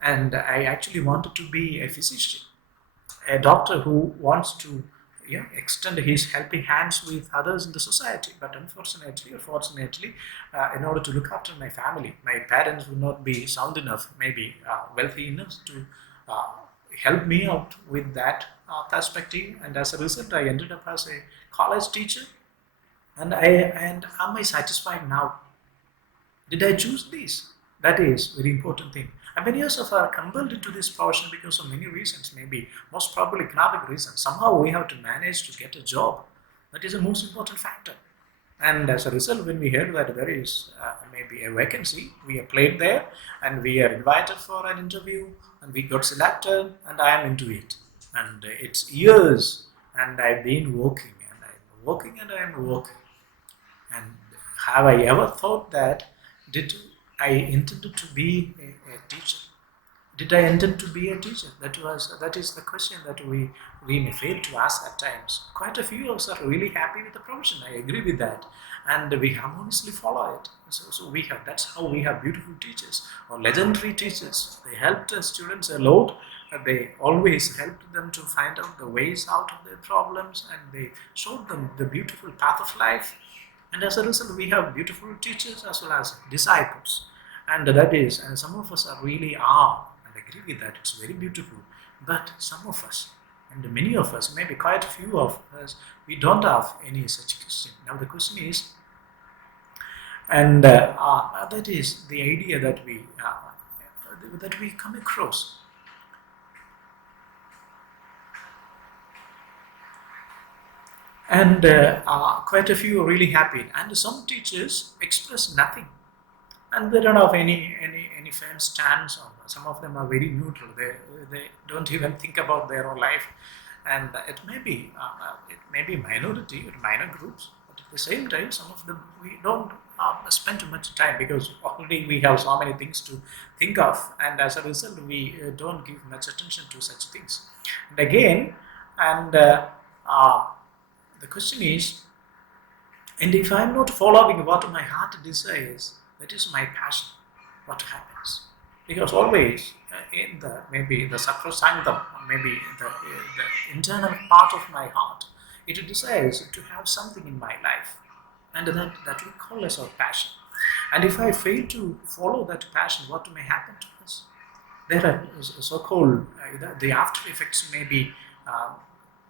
And I actually wanted to be a physician, a doctor who wants to extend his helping hands with others in the society. But unfortunately or fortunately, in order to look after my family, my parents would not be sound enough, maybe wealthy enough to help me out with that perspective. And as a result, I ended up as a college teacher. And am I satisfied now? Did I choose this? That is very important thing. And many of us are compelled into this profession because of many reasons, maybe most probably economic reasons. Somehow we have to manage to get a job. That is the most important factor. And as a result, when we heard that there is maybe a vacancy, we applied there and we are invited for an interview and we got selected, and I am into it. And it's years, and I've been working and I'm working and I'm working. And have I ever thought that, did I intended to be a teacher? Did I intend to be a teacher? That is the question that we may fail to ask at times. Quite a few of us are really happy with the profession. I agree with that, and we harmoniously follow it. So we have. That's how we have beautiful teachers or legendary teachers. They helped the students a lot. They always helped them to find out the ways out of their problems, and they showed them the beautiful path of life. And as a result, we have beautiful teachers as well as disciples. And that is, and some of us are really are, and I agree with that, it's very beautiful. But some of us, and many of us, maybe quite a few of us, we don't have any such question. Now the question is, and that is the idea that we come across. And quite a few are really happy. And some teachers express nothing. And they don't have any firm stance on that. Some of them are very neutral. They don't even think about their own life. And it may be minority or minor groups, but at the same time, some of them we don't spend too much time because already we have so many things to think of, and as a result, we don't give much attention to such things. And again, and the question is, and if I'm not following what my heart desires, that is my passion, what happens? Because always in the sacrosanctum, maybe the internal part of my heart, it desires to have something in my life, and that we call as our passion. And if I fail to follow that passion, what may happen to us? There are so-called the after effects may be.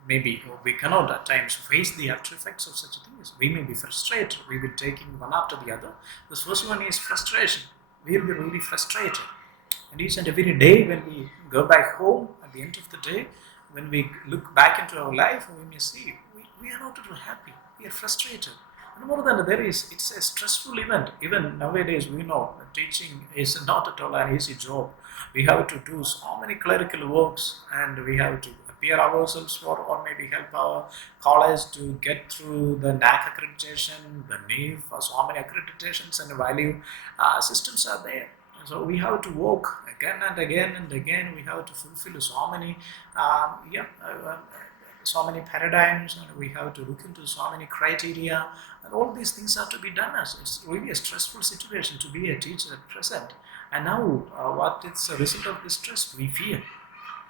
Maybe we cannot at times face the after effects of such things. We may be frustrated. We will be taking one after the other. The first one is frustration. We will be really frustrated. And each and every day when we go back home at the end of the day, when we look back into our life, we may see we are not at all happy. We are frustrated. And more than that, it's a stressful event. Even nowadays, we know that teaching is not at all an easy job. We have to do so many clerical works, and we have to appear ourselves for, or maybe help our college to get through the NAC accreditation, the NEEF, so many accreditations and value systems are there. So we have to work again and again and again. We have to fulfill so many, so many paradigms, and we have to look into so many criteria, and all these things have to be done. As it's really a stressful situation to be a teacher at present. And now, what is the result of this stress? We fear.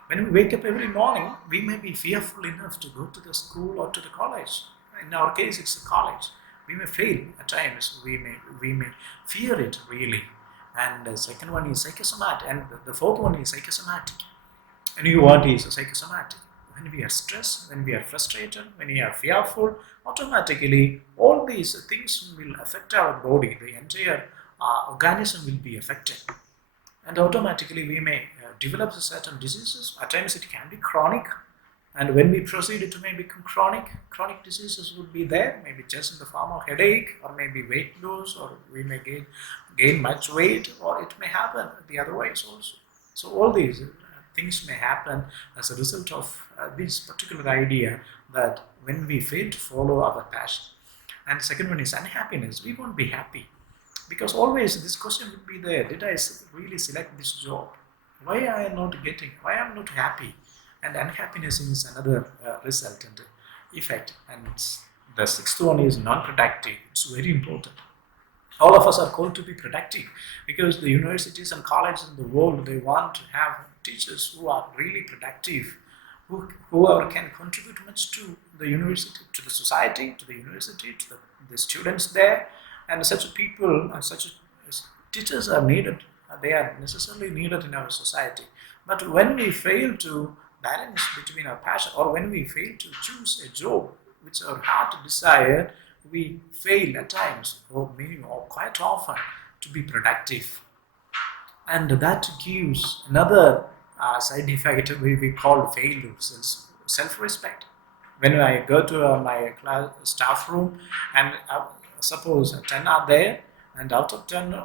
When we wake up every morning, we may be fearful enough to go to the school or to the college. In our case, it's the college. We may fail at times. We may fear it really. And the second one is psychosomatic, and the fourth one is psychosomatic. And you what is psychosomatic? When we are stressed, when we are frustrated, when we are fearful, automatically all these things will affect our body. The entire organism will be affected, and automatically we may develop certain diseases. At times it can be chronic, and when we proceed it may become chronic diseases would be there, maybe just in the form of headache, or maybe weight loss, or we may gain much weight, or it may happen the other ways also. So all these things may happen as a result of this particular idea that when we fail to follow our passion. And the second one is unhappiness. We won't be happy, because always this question would be there: did I really select this job? Why I am not getting? Why I am not happy? And unhappiness is another result and effect. And the sixth one is non-productive. It's very important. All of us are called to be productive, because the universities and colleges in the world, they want to have teachers who are really productive, who can contribute much to the university, to the society, to the university, to the students there. And such people, such teachers are needed. They are necessarily needed in our society. But when we fail to balance between our passion, or when we fail to choose a job which our heart desired, we fail at times, or maybe or quite often, to be productive. And that gives another side effect we call failure, self-respect. When I go to my class staff room, and suppose 10 are there, and out of 10, 9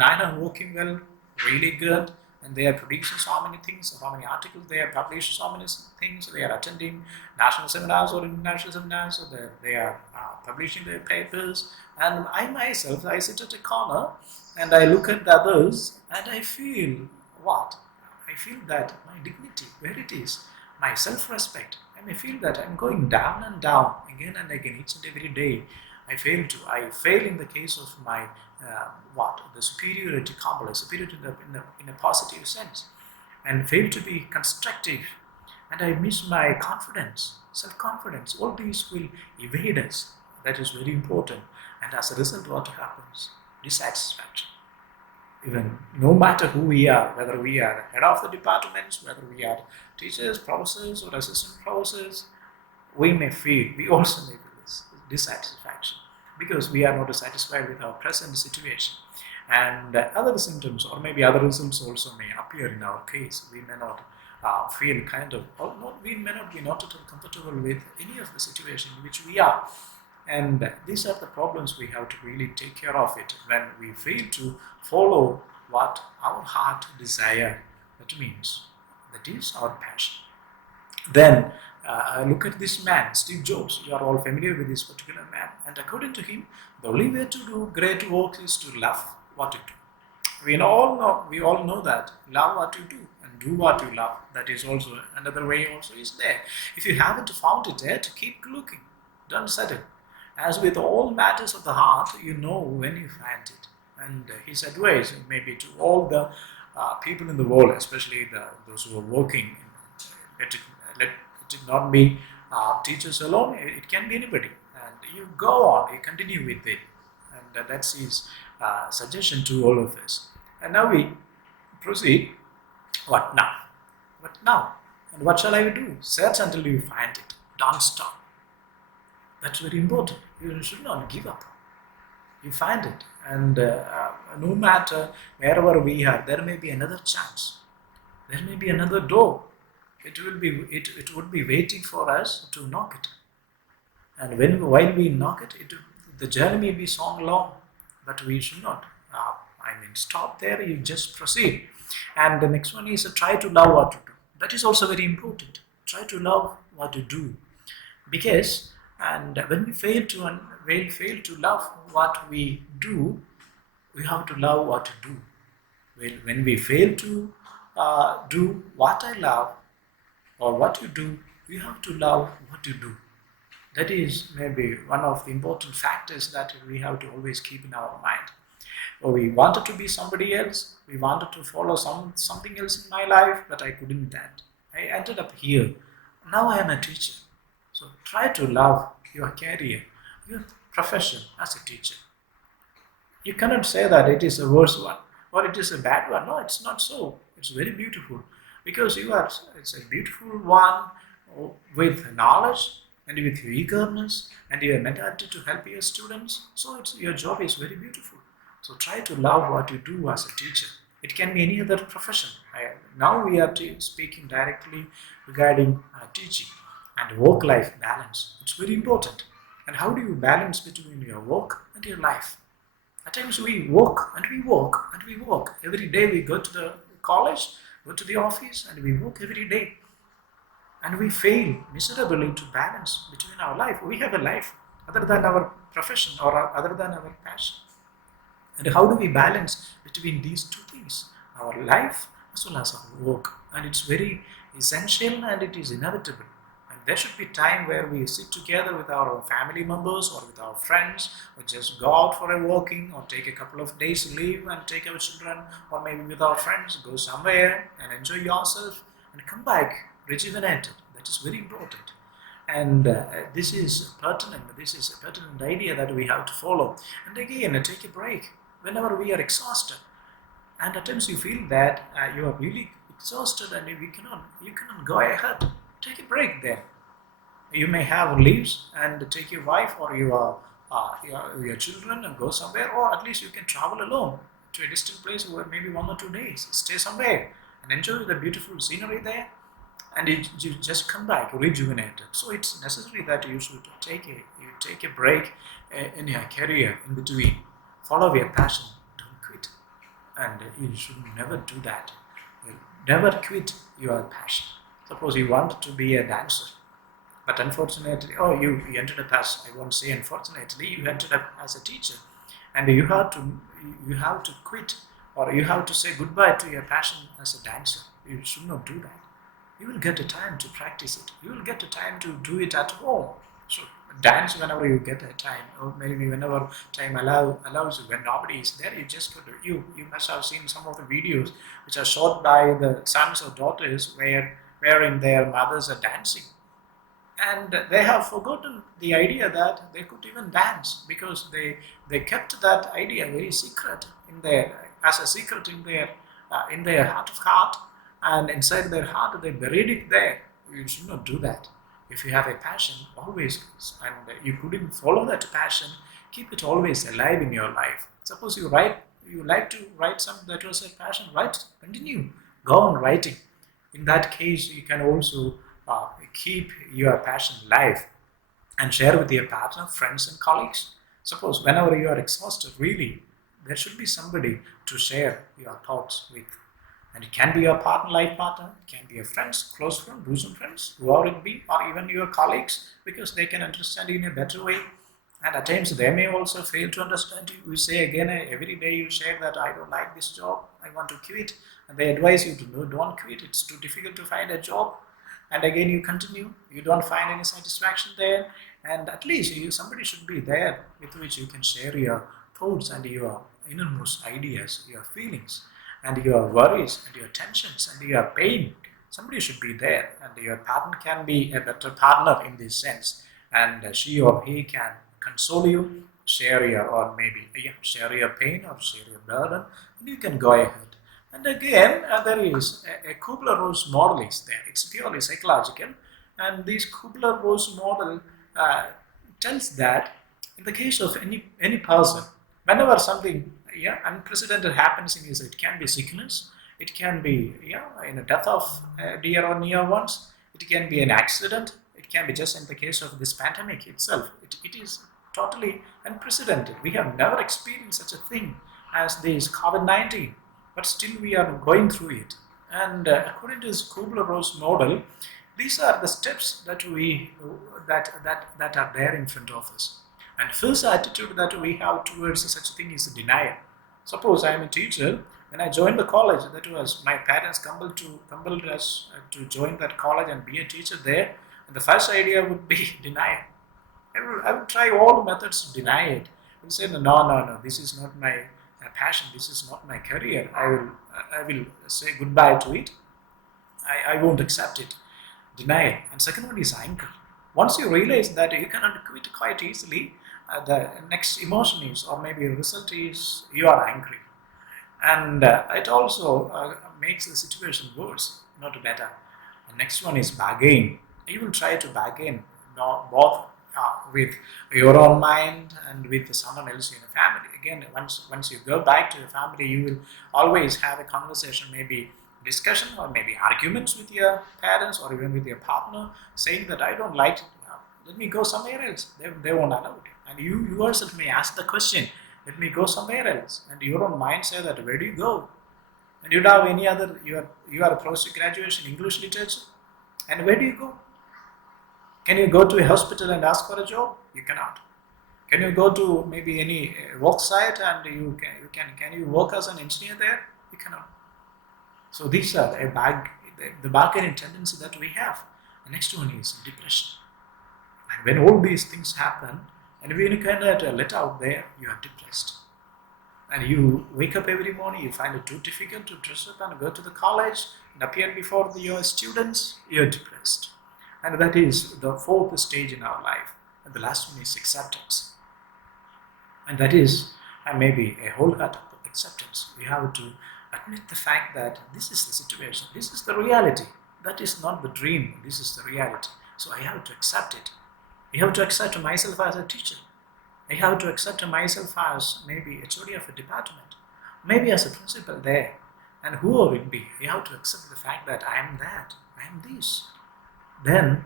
are working well, really good, and they are producing so many things, so many articles, they are published so many things, they are attending national seminars or international seminars, so they are publishing their papers. And I myself, I sit at a corner and I look at the others, and I feel what? I feel that my dignity, where it is, my self-respect, I may feel that I'm going down and down again and again, each and every day. I fail in the case of my the superiority complex, superiority in a positive sense, and fail to be constructive, and I miss my confidence, self-confidence. All these will evade us. That is very important, and as a result, what happens? Dissatisfaction. Even no matter who we are, whether we are head of the departments, whether we are teachers, professors, or assistant professors, we also may feel this dissatisfaction, because we are not satisfied with our present situation. And other symptoms, or maybe other results also may appear in our case. We may not feel kind of, or we may not be not at all comfortable with any of the situation in which we are. And these are the problems we have to really take care of it when we fail to follow what our heart desire. That means that is our passion. Then look at this man, Steve Jobs. You are all familiar with this particular man. And according to him, the only way to do great work is to love what you do. We all know that. Love what you do and do what you love. That is also another way also is there. If you haven't found it yet, keep looking. Don't settle. As with all matters of the heart, you know when you find it. And his advice maybe to all the people in the world, especially those who are working, let it not be teachers alone, it can be anybody. And you go on, you continue with it. And that's his suggestion to all of us. And now we proceed. What now? What now? And what shall I do? Search until you find it. Don't stop. That's very important. You should not give up. You find it, and no matter wherever we are, there may be another chance. There may be another door. It would be waiting for us to knock it. And while we knock it, The journey may be so long, but we should not, stop there. You just proceed. And the next one is try to love what to do. That is also very important. Try to love what you do, because and when we fail to love what we do, we have to love what to do. When we fail to do what I love or what you do, you have to love what you do. That is maybe one of the important factors that we have to always keep in our mind. Or we wanted to be somebody else, we wanted to follow something else in my life, but I couldn't that. I ended up here. Now I am a teacher. So try to love your career, your profession as a teacher. You cannot say that it is a worse one or it is a bad one. No, it's not so. It's very beautiful because it's a beautiful one with knowledge and with eagerness and your mentality to help your students. So your job is very beautiful. So try to love what you do as a teacher. It can be any other profession. Now we are speaking directly regarding teaching and work-life balance. It's very important. And how do you balance between your work and your life? At times we work and we work and we work. Every day we go to the college, go to the office, and we work every day. And we fail miserably to balance between our life. We have a life other than our profession or other than our passion. And how do we balance between these two things? Our life as well as our work. And it's very essential and it is inevitable. And there should be time where we sit together with our family members or with our friends or just go out for a walking or take a couple of days leave and take our children or maybe with our friends, go somewhere and enjoy yourself and come back rejuvenated. That is very important. And this is pertinent. This is a pertinent idea that we have to follow. And again, take a break whenever we are exhausted. And at times you feel that you are really exhausted and you cannot go ahead. Take a break there. You may have leaves and take your wife or your children and go somewhere, or at least you can travel alone to a distant place where maybe 1 or 2 days. Stay somewhere and enjoy the beautiful scenery there. And you just come back rejuvenated. So it's necessary that you should take a break in your career in between. Follow your passion. Don't quit. And you should never do that. Never quit your passion. Suppose you want to be a dancer, but unfortunately, you ended up as, I won't say unfortunately, you ended up as a teacher, and you have to quit or you have to say goodbye to your passion as a dancer. You should not do that. You will get a time to practice it. You will get a time to do it at home. So dance whenever you get a time, or maybe whenever time allows you. When nobody is there, you just go to you. You must have seen some of the videos which are shot by the sons or daughters wherein their mothers are dancing. And they have forgotten the idea that they could even dance because they kept that idea very secret as a secret in their heart of heart, and inside their heart they buried it there. You should not do that. If you have a passion, always, and you couldn't follow that passion, keep it always alive in your life. Suppose you like to write something that was a passion, write, continue, go on writing. In that case, you can also keep your passion alive and share with your partner, friends and colleagues. Suppose whenever you are exhausted, really, there should be somebody to share your thoughts with. And it can be your partner, life partner, it can be your friends, close friends, bosom friends, whoever it be, or even your colleagues, because they can understand you in a better way. And at times they may also fail to understand you. You say again, every day you share that I don't like this job, I want to quit. And they advise you to no, don't quit, it's too difficult to find a job. And again you continue, you don't find any satisfaction there. And at least somebody should be there with which you can share your thoughts and your innermost ideas, your feelings, and your worries and your tensions and your pain. Somebody should be there, and your partner can be a better partner in this sense, and she or he can console you, share your pain or share your burden, and you can go ahead. And again, there is a Kubler-Ross model is there. It's purely psychological, and this Kubler-Ross model tells that in the case of any person, whenever something unprecedented happens in his, it can be sickness, it can be in a death of dear or near ones, it can be an accident, it can be just in the case of this pandemic itself. It is totally unprecedented. We have never experienced such a thing as this COVID-19, but still we are going through it. And according to this Kubler-Ross model, these are the steps that that are there in front of us. And first attitude that we have towards such a thing is denial. Suppose I am a teacher. When I joined the college, that was my parents compelled us to join that college and be a teacher there. And the first idea would be denial. I would try all methods to deny it. I would say, no, this is not my passion. This is not my career. I will say goodbye to it. I won't accept it. Denial. And second one is anger. Once you realize that you cannot quit quite easily, the next emotion is, or maybe result is, you are angry. And it also makes the situation worse, not better. The next one is bargain. You will try to bargain both with your own mind and with someone else in the family. Again, once you go back to your family, you will always have a conversation, maybe discussion or maybe arguments with your parents or even with your partner, saying that I don't like it. Let me go somewhere else. They won't allow it. And you yourself may ask the question, let me go somewhere else. And your own mind say that, where do you go? And you don't have any other, you are a post-graduation English literature. And where do you go? Can you go to a hospital and ask for a job? You cannot. Can you go to maybe any work site and can you work as an engineer there? You cannot. So these are the bargaining tendency that we have. The next one is depression. And when all these things happen, and when you kind of let out there, you are depressed. And you wake up every morning, you find it too difficult to dress up and go to the college and appear before your students, you're depressed. And that is the fourth stage in our life. And the last one is acceptance. And that is maybe a wholehearted acceptance. We have to admit the fact that this is the situation, this is the reality. That is not the dream, this is the reality. So I have to accept it. I have to accept myself as a teacher. I have to accept myself as maybe a HOD of a department, maybe as a principal there. And whoever it be, I have to accept the fact that I am that, I am this. Then,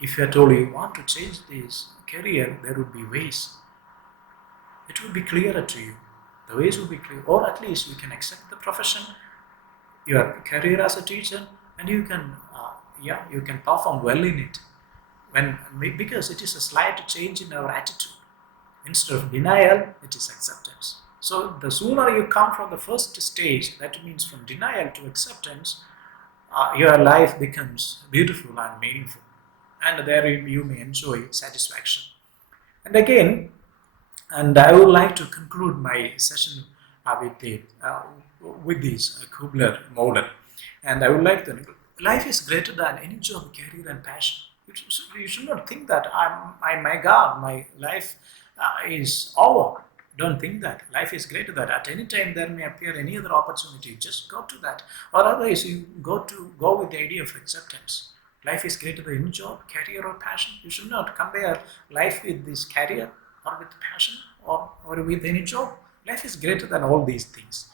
if you at all you want to change this career, there would be ways. It will be clearer to you. The ways will be clear, or at least you can accept the profession, your career as a teacher, and you can perform well in it. Because it is a slight change in our attitude. Instead of denial, it is acceptance. So the sooner you come from the first stage, that means from denial to acceptance, your life becomes beautiful and meaningful. And there you may enjoy satisfaction. And again, and I would like to conclude my session with this Kubler model. And I would like to, life is greater than any job, career and passion. You should not think that my God, my life is over. Don't think that. Life is greater than at any time there may appear any other opportunity. Just go to that. Or otherwise you go with the idea of acceptance. Life is greater than any job, career or passion. You should not compare life with this career or with passion or with any job. Life is greater than all these things.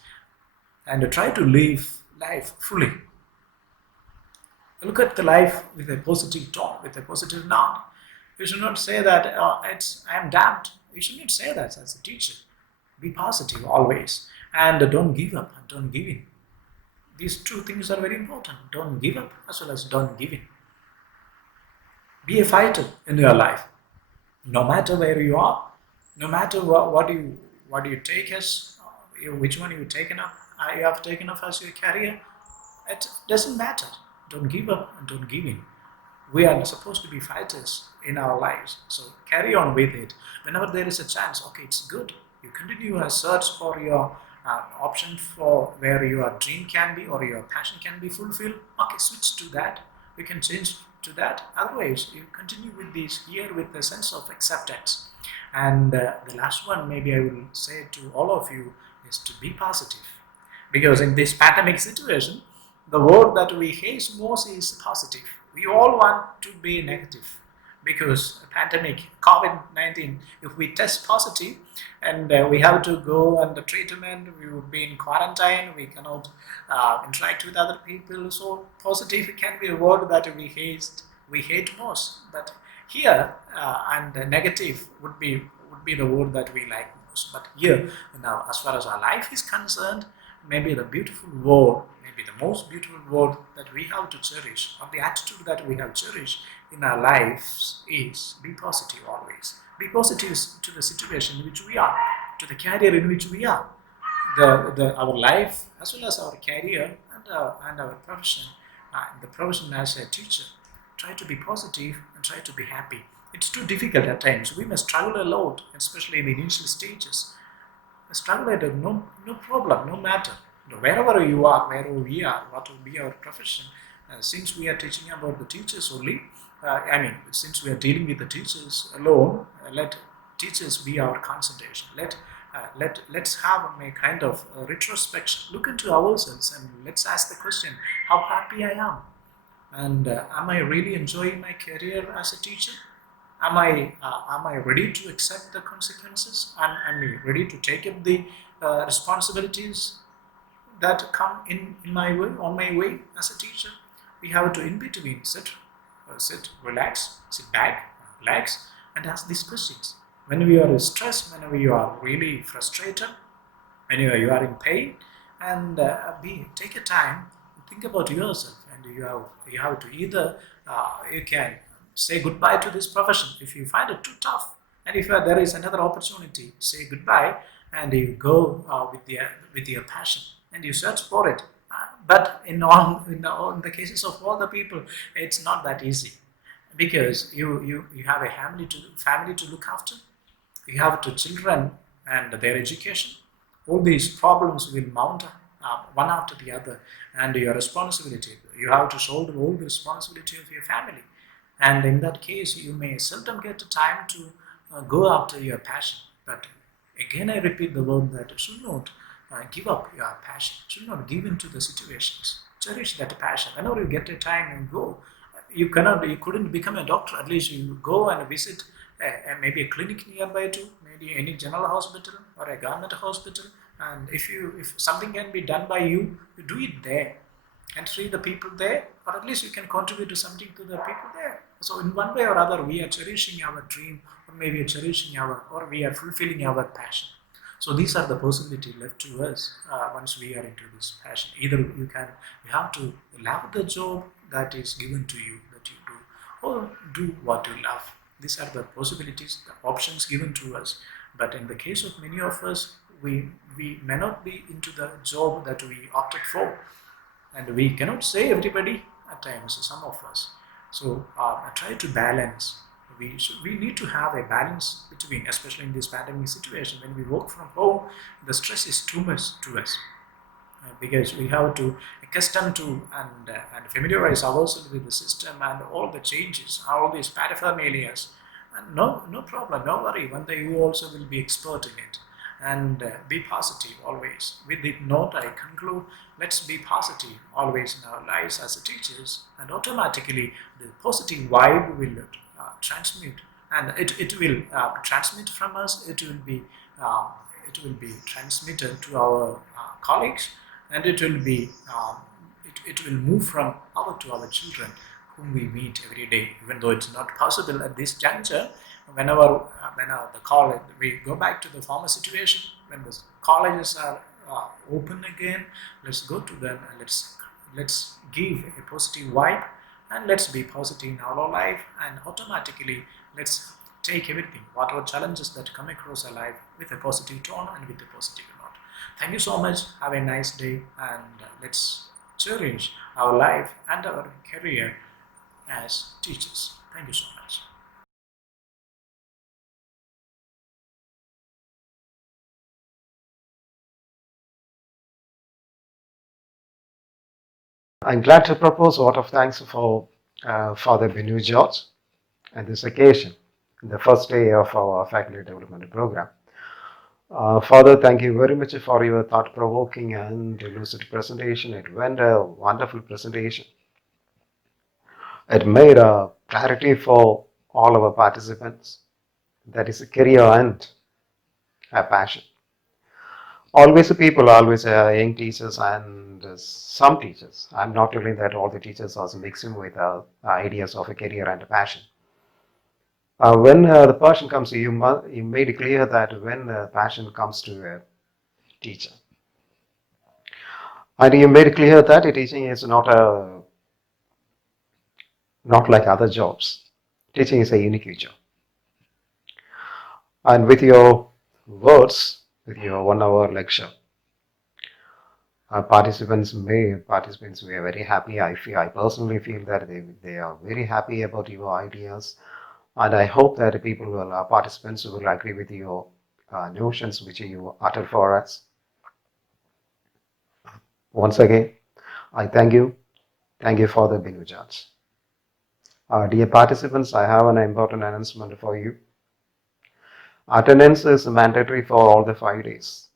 And try to live life fully. Look at the life with a positive tone, with a positive note. You should not say that I am damned. You should not say that as a teacher. Be positive always. And don't give up and don't give in. These two things are very important. Don't give up as well as don't give in. Be a fighter in your life. No matter where you are, no matter what you take as, which one you have taken up as your career, it doesn't matter. Don't give up and don't give in. We are supposed to be fighters in our lives. So carry on with it. Whenever there is a chance, okay, it's good. You continue a search for your option for where your dream can be or your passion can be fulfilled. Okay, switch to that. You can change to that. Otherwise, you continue with this here with a sense of acceptance. And the last one, maybe I will say to all of you, is to be positive. Because in this pandemic situation, the word that we hate most is positive. We all want to be negative because pandemic, COVID-19, if we test positive and we have to go under treatment, we would be in quarantine, we cannot interact with other people. So positive can be a word that we hate most. But Here, and negative would be the word that we like most. But here, now, as far as our life is concerned, maybe the beautiful word, maybe the most beautiful word that we have to cherish, or the attitude that we have cherished in our lives is be positive always. Be positive to the situation in which we are, to the career in which we are, our life as well as our career and our profession, the profession as a teacher. Try to be positive and try to be happy. It's too difficult at times. We must struggle a lot, especially in the initial stages. Struggle at no problem, no matter. Wherever you are, wherever we are, what will be our profession. Since we are teaching about the teachers only, since we are dealing with the teachers alone, let teachers be our concentration. Let's have a kind of retrospection. Look into ourselves and let's ask the question: how happy I am, and am I really enjoying my career as a teacher? Am I ready to accept the consequences? Am I ready to take up the responsibilities that come in my way, on my way as a teacher? We have to in between sit, relax, sit back, relax, and ask these questions. When we are stressed, whenever you are really frustrated, when you are in pain, and take a time, think about yourself, and you have to either you can say goodbye to this profession if you find it too tough, and if there is another opportunity, say goodbye, and you go with your passion and you search for it. But in the cases of all the people, it's not that easy, because you have a family to look after. You have to children and their education. All these problems will mount one after the other, and your responsibility. You have to shoulder all the responsibility of your family, and in that case, you may seldom get the time to go after your passion. But again, I repeat the word that should not give up your passion. Should not give in to the situations. Cherish that passion. Whenever you get a time and go, you couldn't become a doctor. At least you go and visit maybe a clinic nearby too, maybe any general hospital or a government hospital. And if something can be done by you, you do it there and free the people there, or at least you can contribute to something to the people there. So in one way or other, we are cherishing our dream, or maybe or we are fulfilling our passion. So these are the possibilities left to us once we are into this passion. Either you have to love the job that is given to you, that you do, or do what you love. These are the possibilities, the options given to us. But in the case of many of us, we may not be into the job that we opted for, and we cannot say everybody at times, some of us. So I try to balance. We need to have a balance between, especially in this pandemic situation, when we work from home, the stress is too much to us, because we have to accustom to and familiarize ourselves with the system and all the changes, all these paraphernalias. And no problem, no worry. One day you also will be expert in it, and be positive always. With the note, I conclude: let's be positive always in our lives as teachers, and automatically the positive vibe will transmit, and it will transmit from us. It will be transmitted to our colleagues, and it will be it will move from to our children whom we meet every day, even though it's not possible at this juncture. Whenever the college, we go back to the former situation, when the colleges are open again, let's go to them and let's give a positive vibe, and let's be positive in our life, and automatically let's take everything, whatever challenges that come across our life, with a positive tone and with a positive note. Thank you so much. Have a nice day, and let's cherish our life and our career as teachers. Thank you so much. I'm glad to propose a vote of thanks for Father Binu George on this occasion, the first day of our faculty development program. Father, thank you very much for your thought-provoking and lucid presentation. It went a wonderful presentation. It made a clarity for all our participants. That is a career and a passion. Always people, always young teachers and some teachers. I'm not telling that all the teachers are mixing with ideas of a career and a passion. When the passion comes, you made it clear that when passion comes to a teacher, and you made it clear that teaching is not like other jobs. Teaching is a unique job. And with your words, with your 1 hour lecture, participants were very happy. I personally feel that they are very happy about your ideas, and I hope that participants will agree with your notions which you uttered for us. Once again, I thank you for the Binu judge. Dear participants, I have an important announcement for you. Attendance is mandatory for all the 5 days.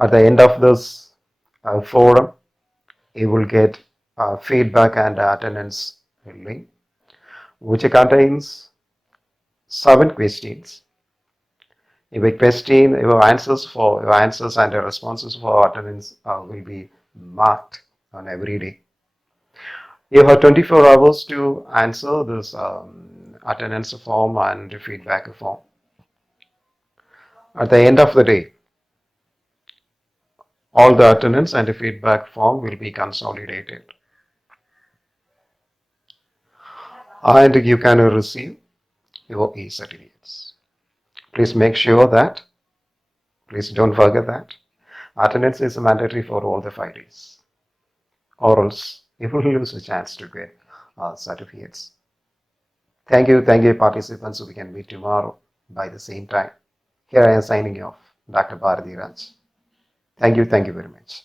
At the end of this forum, you will get feedback and attendance link, which contains 7 questions. Your answers and your responses for attendance will be marked on every day. You have 24 hours to answer this attendance form and feedback form. At the end of the day, all the attendance and feedback form will be consolidated, and you can receive your e-certificates. Please make sure that, please don't forget that attendance is mandatory for all the 5 days, or else you will lose a chance to get certificates. Thank you, participants. We can meet tomorrow by the same time. Here I am signing off, Dr. Bharati Raj. Thank you very much.